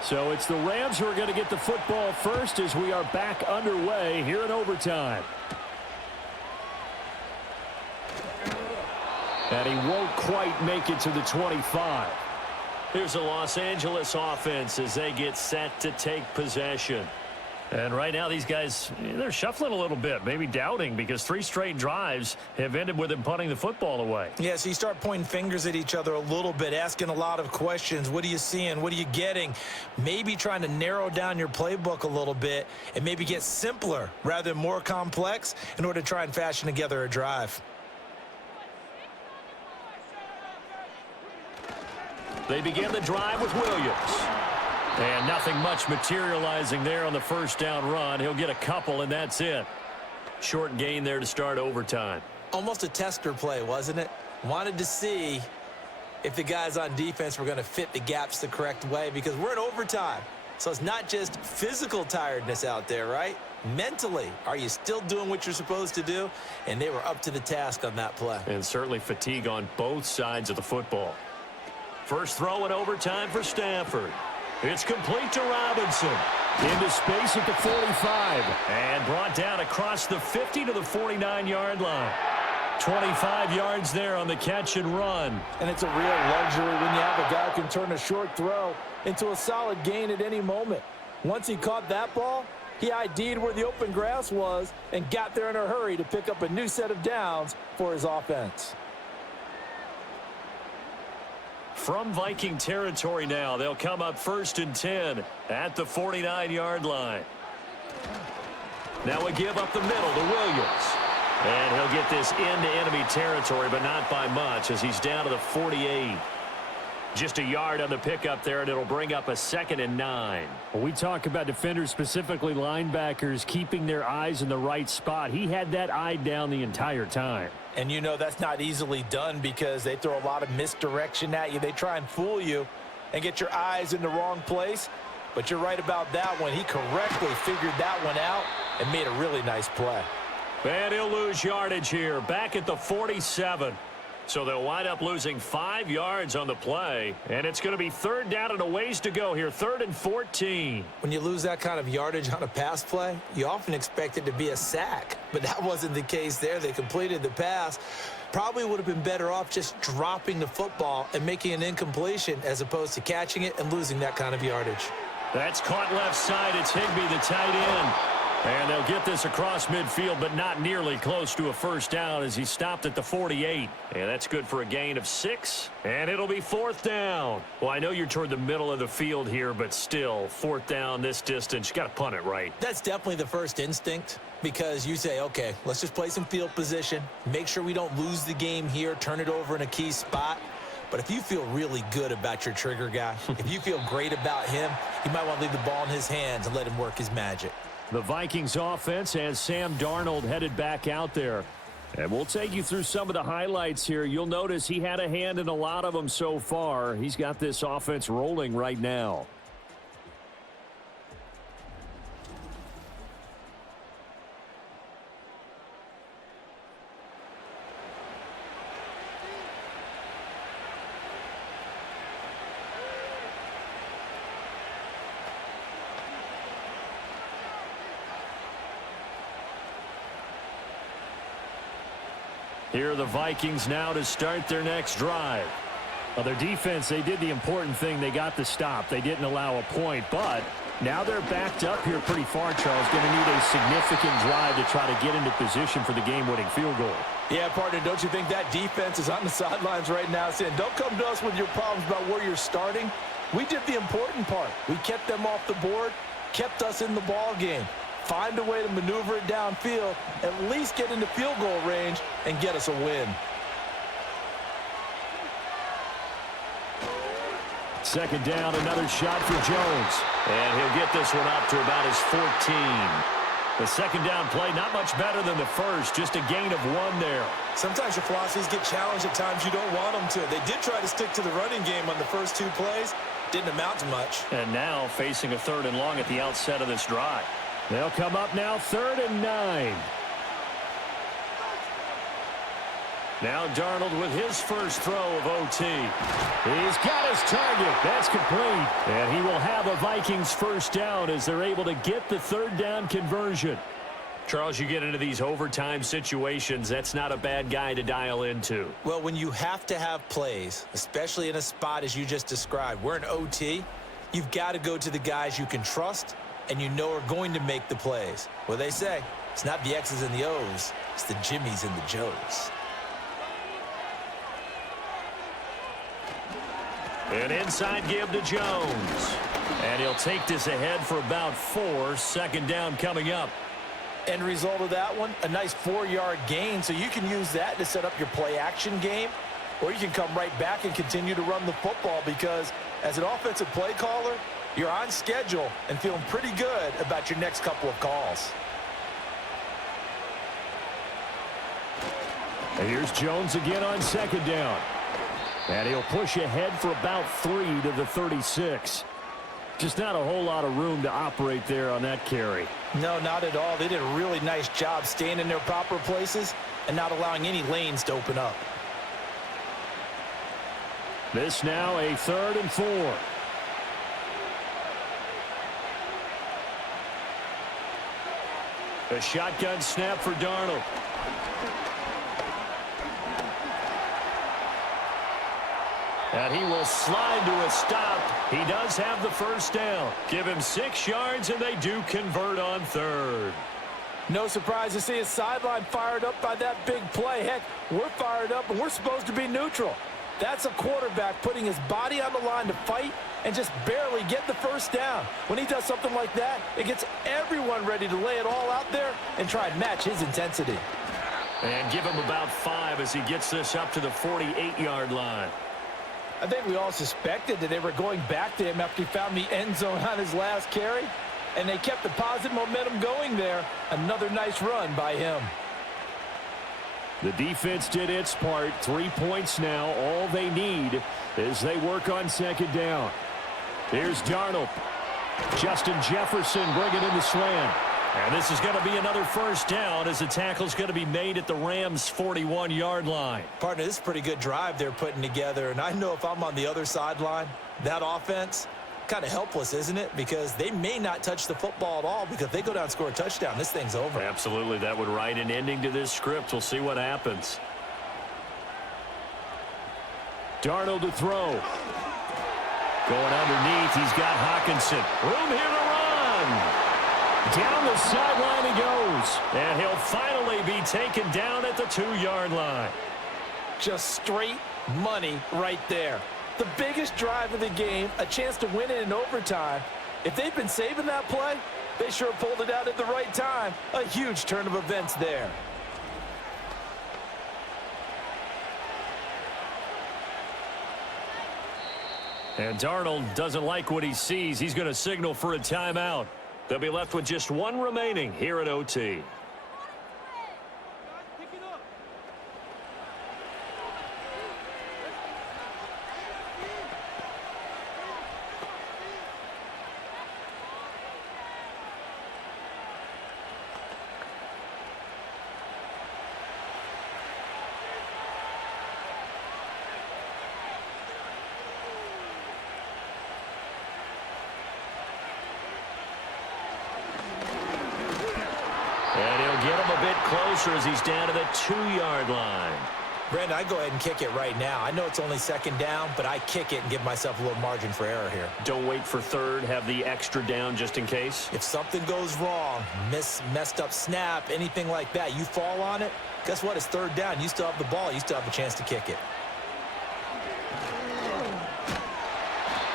So it's the Rams who are going to get the football first as we are back underway here in overtime. And he won't quite make it to the 25. Here's the Los Angeles offense as they get set to take possession. And right now these guys, they're shuffling a little bit, maybe doubting, because 3 straight drives have ended with them punting the football away. Yeah, so you start pointing fingers at each other a little bit, asking a lot of questions. What are you seeing? What are you getting? Maybe trying to narrow down your playbook a little bit and maybe get simpler rather than more complex in order to try and fashion together a drive. They begin the drive with Williams. And nothing much materializing there on the first down run. He'll get a couple, and that's it. Short gain there to start overtime. Almost a tester play, wasn't it? Wanted to see if the guys on defense were going to fit the gaps the correct way, because we're in overtime. So it's not just physical tiredness out there, right? Mentally, are you still doing what you're supposed to do? And they were up to the task on that play. And certainly fatigue on both sides of the football. First throw in overtime for Stafford. It's complete to Robinson. Into space at the 45. And brought down across the 50 to the 49-yard line. 25 yards there on the catch and run. And it's a real luxury when you have a guy who can turn a short throw into a solid gain at any moment. Once he caught that ball, he ID'd where the open grass was and got there in a hurry to pick up a new set of downs for his offense. From Viking territory now, they'll come up 1st and 10 at the 49-yard line. Now we give up the middle to Williams. And he'll get this into enemy territory, but not by much, as he's down to the 48. Just a yard on the pickup there, and it'll bring up a 2nd and 9. When we talk about defenders, specifically linebackers, keeping their eyes in the right spot, he had that eye down the entire time. And you know that's not easily done because they throw a lot of misdirection at you. They try and fool you and get your eyes in the wrong place. But you're right about that one. He correctly figured that one out and made a really nice play. And he'll lose yardage here, back at the 47. So they'll wind up losing 5 yards on the play. And it's going to be 3rd down and a ways to go here, 3rd and 14. When you lose that kind of yardage on a pass play, you often expect it to be a sack. But that wasn't the case there. They completed the pass. Probably would have been better off just dropping the football and making an incompletion as opposed to catching it and losing that kind of yardage. That's caught left side. It's Higbee, the tight end. And they'll get this across midfield, but not nearly close to a first down as he stopped at the 48. And that's good for a gain of 6. And it'll be fourth down. Well, I know you're toward the middle of the field here, but still, fourth down this distance, you got to punt it right. That's definitely the first instinct because you say, okay, let's just play some field position, make sure we don't lose the game here, turn it over in a key spot. But if you feel really good about your trigger guy, if you feel great about him, you might want to leave the ball in his hands and let him work his magic. The Vikings offense has Sam Darnold headed back out there. And we'll take you through some of the highlights here. You'll notice he had a hand in a lot of them so far. He's got this offense rolling right now. Here are the Vikings now to start their next drive. Well, their defense, they did the important thing. They got the stop. They didn't allow a point, but now they're backed up here pretty far, Charles. Going to need a significant drive to try to get into position for the game-winning field goal. Yeah, partner, don't you think that defense is on the sidelines right now saying, don't come to us with your problems about where you're starting. We did the important part. We kept them off the board, kept us in the ball game. Find a way to maneuver it downfield, at least get into field goal range, and get us a win. Second down, another shot for Jones. And he'll get this one up to about his 14. The second down play, not much better than the first, just a gain of 1 there. Sometimes your philosophies get challenged at times you don't want them to. They did try to stick to the running game on the first 2 plays. Didn't amount to much. And now facing a 3rd and long at the outset of this drive. They'll come up now 3rd and 9. Now Darnold with his first throw of OT. He's got his target. That's complete. And he will have a Vikings first down as they're able to get the 3rd down conversion. Charles, you get into these overtime situations, that's not a bad guy to dial into. Well, when you have to have plays, especially in a spot as you just described, we're in OT, you've got to go to the guys you can trust and you know are going to make the plays. Well, they say, it's not the X's and the O's, it's the Jimmies and the Joes. An inside give to Jones. And he'll take this ahead for about 4. Second down coming up. End result of that one, a nice 4-yard gain, so you can use that to set up your play-action game, or you can come right back and continue to run the football because as an offensive play caller, you're on schedule and feeling pretty good about your next couple of calls. And here's Jones again on second down. And he'll push ahead for about 3 to the 36. Just not a whole lot of room to operate there on that carry. No, not at all. They did a really nice job staying in their proper places and not allowing any lanes to open up. This now a 3rd and 4. A shotgun snap for Darnold. And he will slide to a stop. He does have the first down. Give him 6 yards, and they do convert on 3rd. No surprise to see his sideline fired up by that big play. Heck, we're fired up, and we're supposed to be neutral. That's a quarterback putting his body on the line to fight and just barely get the first down. When he does something like that, it gets everyone ready to lay it all out there and try and match his intensity. And give him about 5 as he gets this up to the 48-yard line. I think we all suspected that they were going back to him after he found the end zone on his last carry, and they kept the positive momentum going there. Another nice run by him. The defense did its part. 3 points now. All they need as they work on second down. Here's Darnold. Justin Jefferson bringing in the slant. And this is going to be another first down as the tackle's going to be made at the Rams' 41-yard line. Partner, this is a pretty good drive they're putting together, and I know if I'm on the other sideline, that offense, kind of helpless, isn't it? Because they may not touch the football at all because if they go down and score a touchdown, this thing's over. Absolutely, that would write an ending to this script. We'll see what happens. Darnold to throw. Going underneath, he's got Hawkinson. Room here to run. Down the sideline he goes. And he'll finally be taken down at the 2-yard line. Just straight money right there. The biggest drive of the game, a chance to win it in overtime. If they've been saving that play, they sure pulled it out at the right time. A huge turn of events there. And Darnold doesn't like what he sees. He's going to signal for a timeout. They'll be left with just one remaining here at OT. And he'll get him a bit closer as he's down to the 2-yard line. Brandon, I go ahead and kick it right now. I know it's only second down, but I kick it and give myself a little margin for error here. Don't wait for third. Have the extra down just in case. If something goes wrong, messed up snap, anything like that, you fall on it, guess what? It's third down. You still have the ball. You still have a chance to kick it.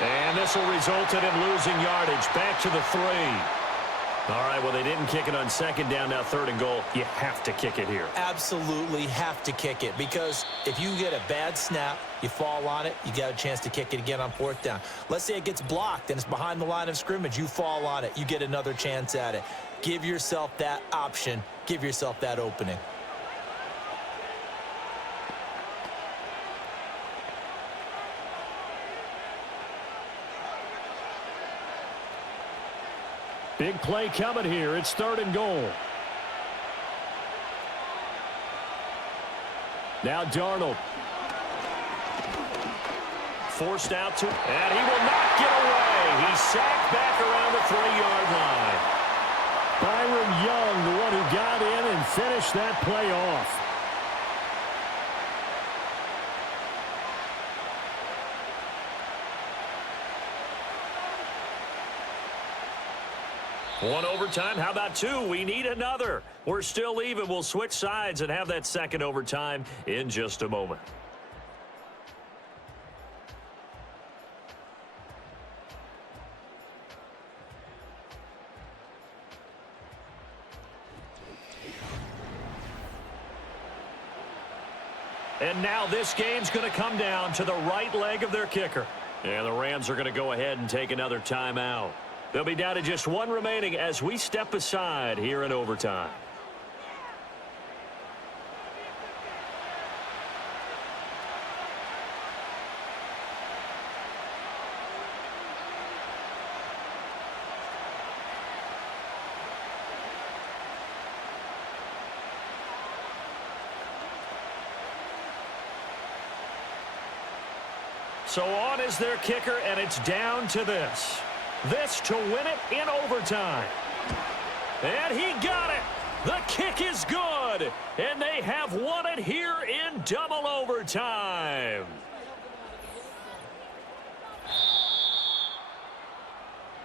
And this will result in him losing yardage. Back to the 3. All right, well, they didn't kick it on second down, now third and goal. You have to kick it here. Absolutely have to kick it, because if you get a bad snap, you fall on it, you got a chance to kick it again on fourth down. Let's say it gets blocked and it's behind the line of scrimmage. You fall on it, you get another chance at it. Give yourself that option. Give yourself that opening. Big play coming here. It's third and goal. Now Darnold. Forced out to, and he will not get away. He's sacked back around the 3-yard line. Byron Young, the one who got in and finished that play off. One overtime. How about 2? We need another. We're still even. We'll switch sides and have that second overtime in just a moment. And now this game's going to come down to the right leg of their kicker. And the Rams are going to go ahead and take another timeout. They'll be down to just one remaining as we step aside here in overtime. So on is their kicker, and it's down to this. This to win it in overtime. And he got it. The kick is good. And they have won it here in double overtime.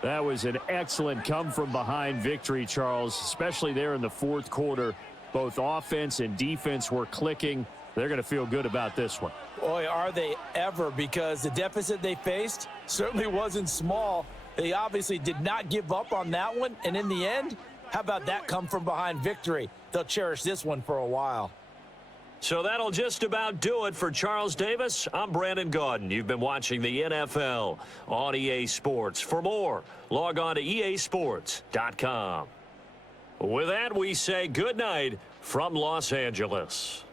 That was an excellent come-from-behind victory, Charles, especially there in the fourth quarter. Both offense and defense were clicking. They're going to feel good about this one. Boy, are they ever, because the deficit they faced certainly wasn't small. They obviously did not give up on that one, and in the end, how about that come-from-behind victory? They'll cherish this one for a while. So that'll just about do it for Charles Davis. I'm Brandon Gaudin. You've been watching the NFL on EA Sports. For more, log on to easports.com. With that, we say good night from Los Angeles.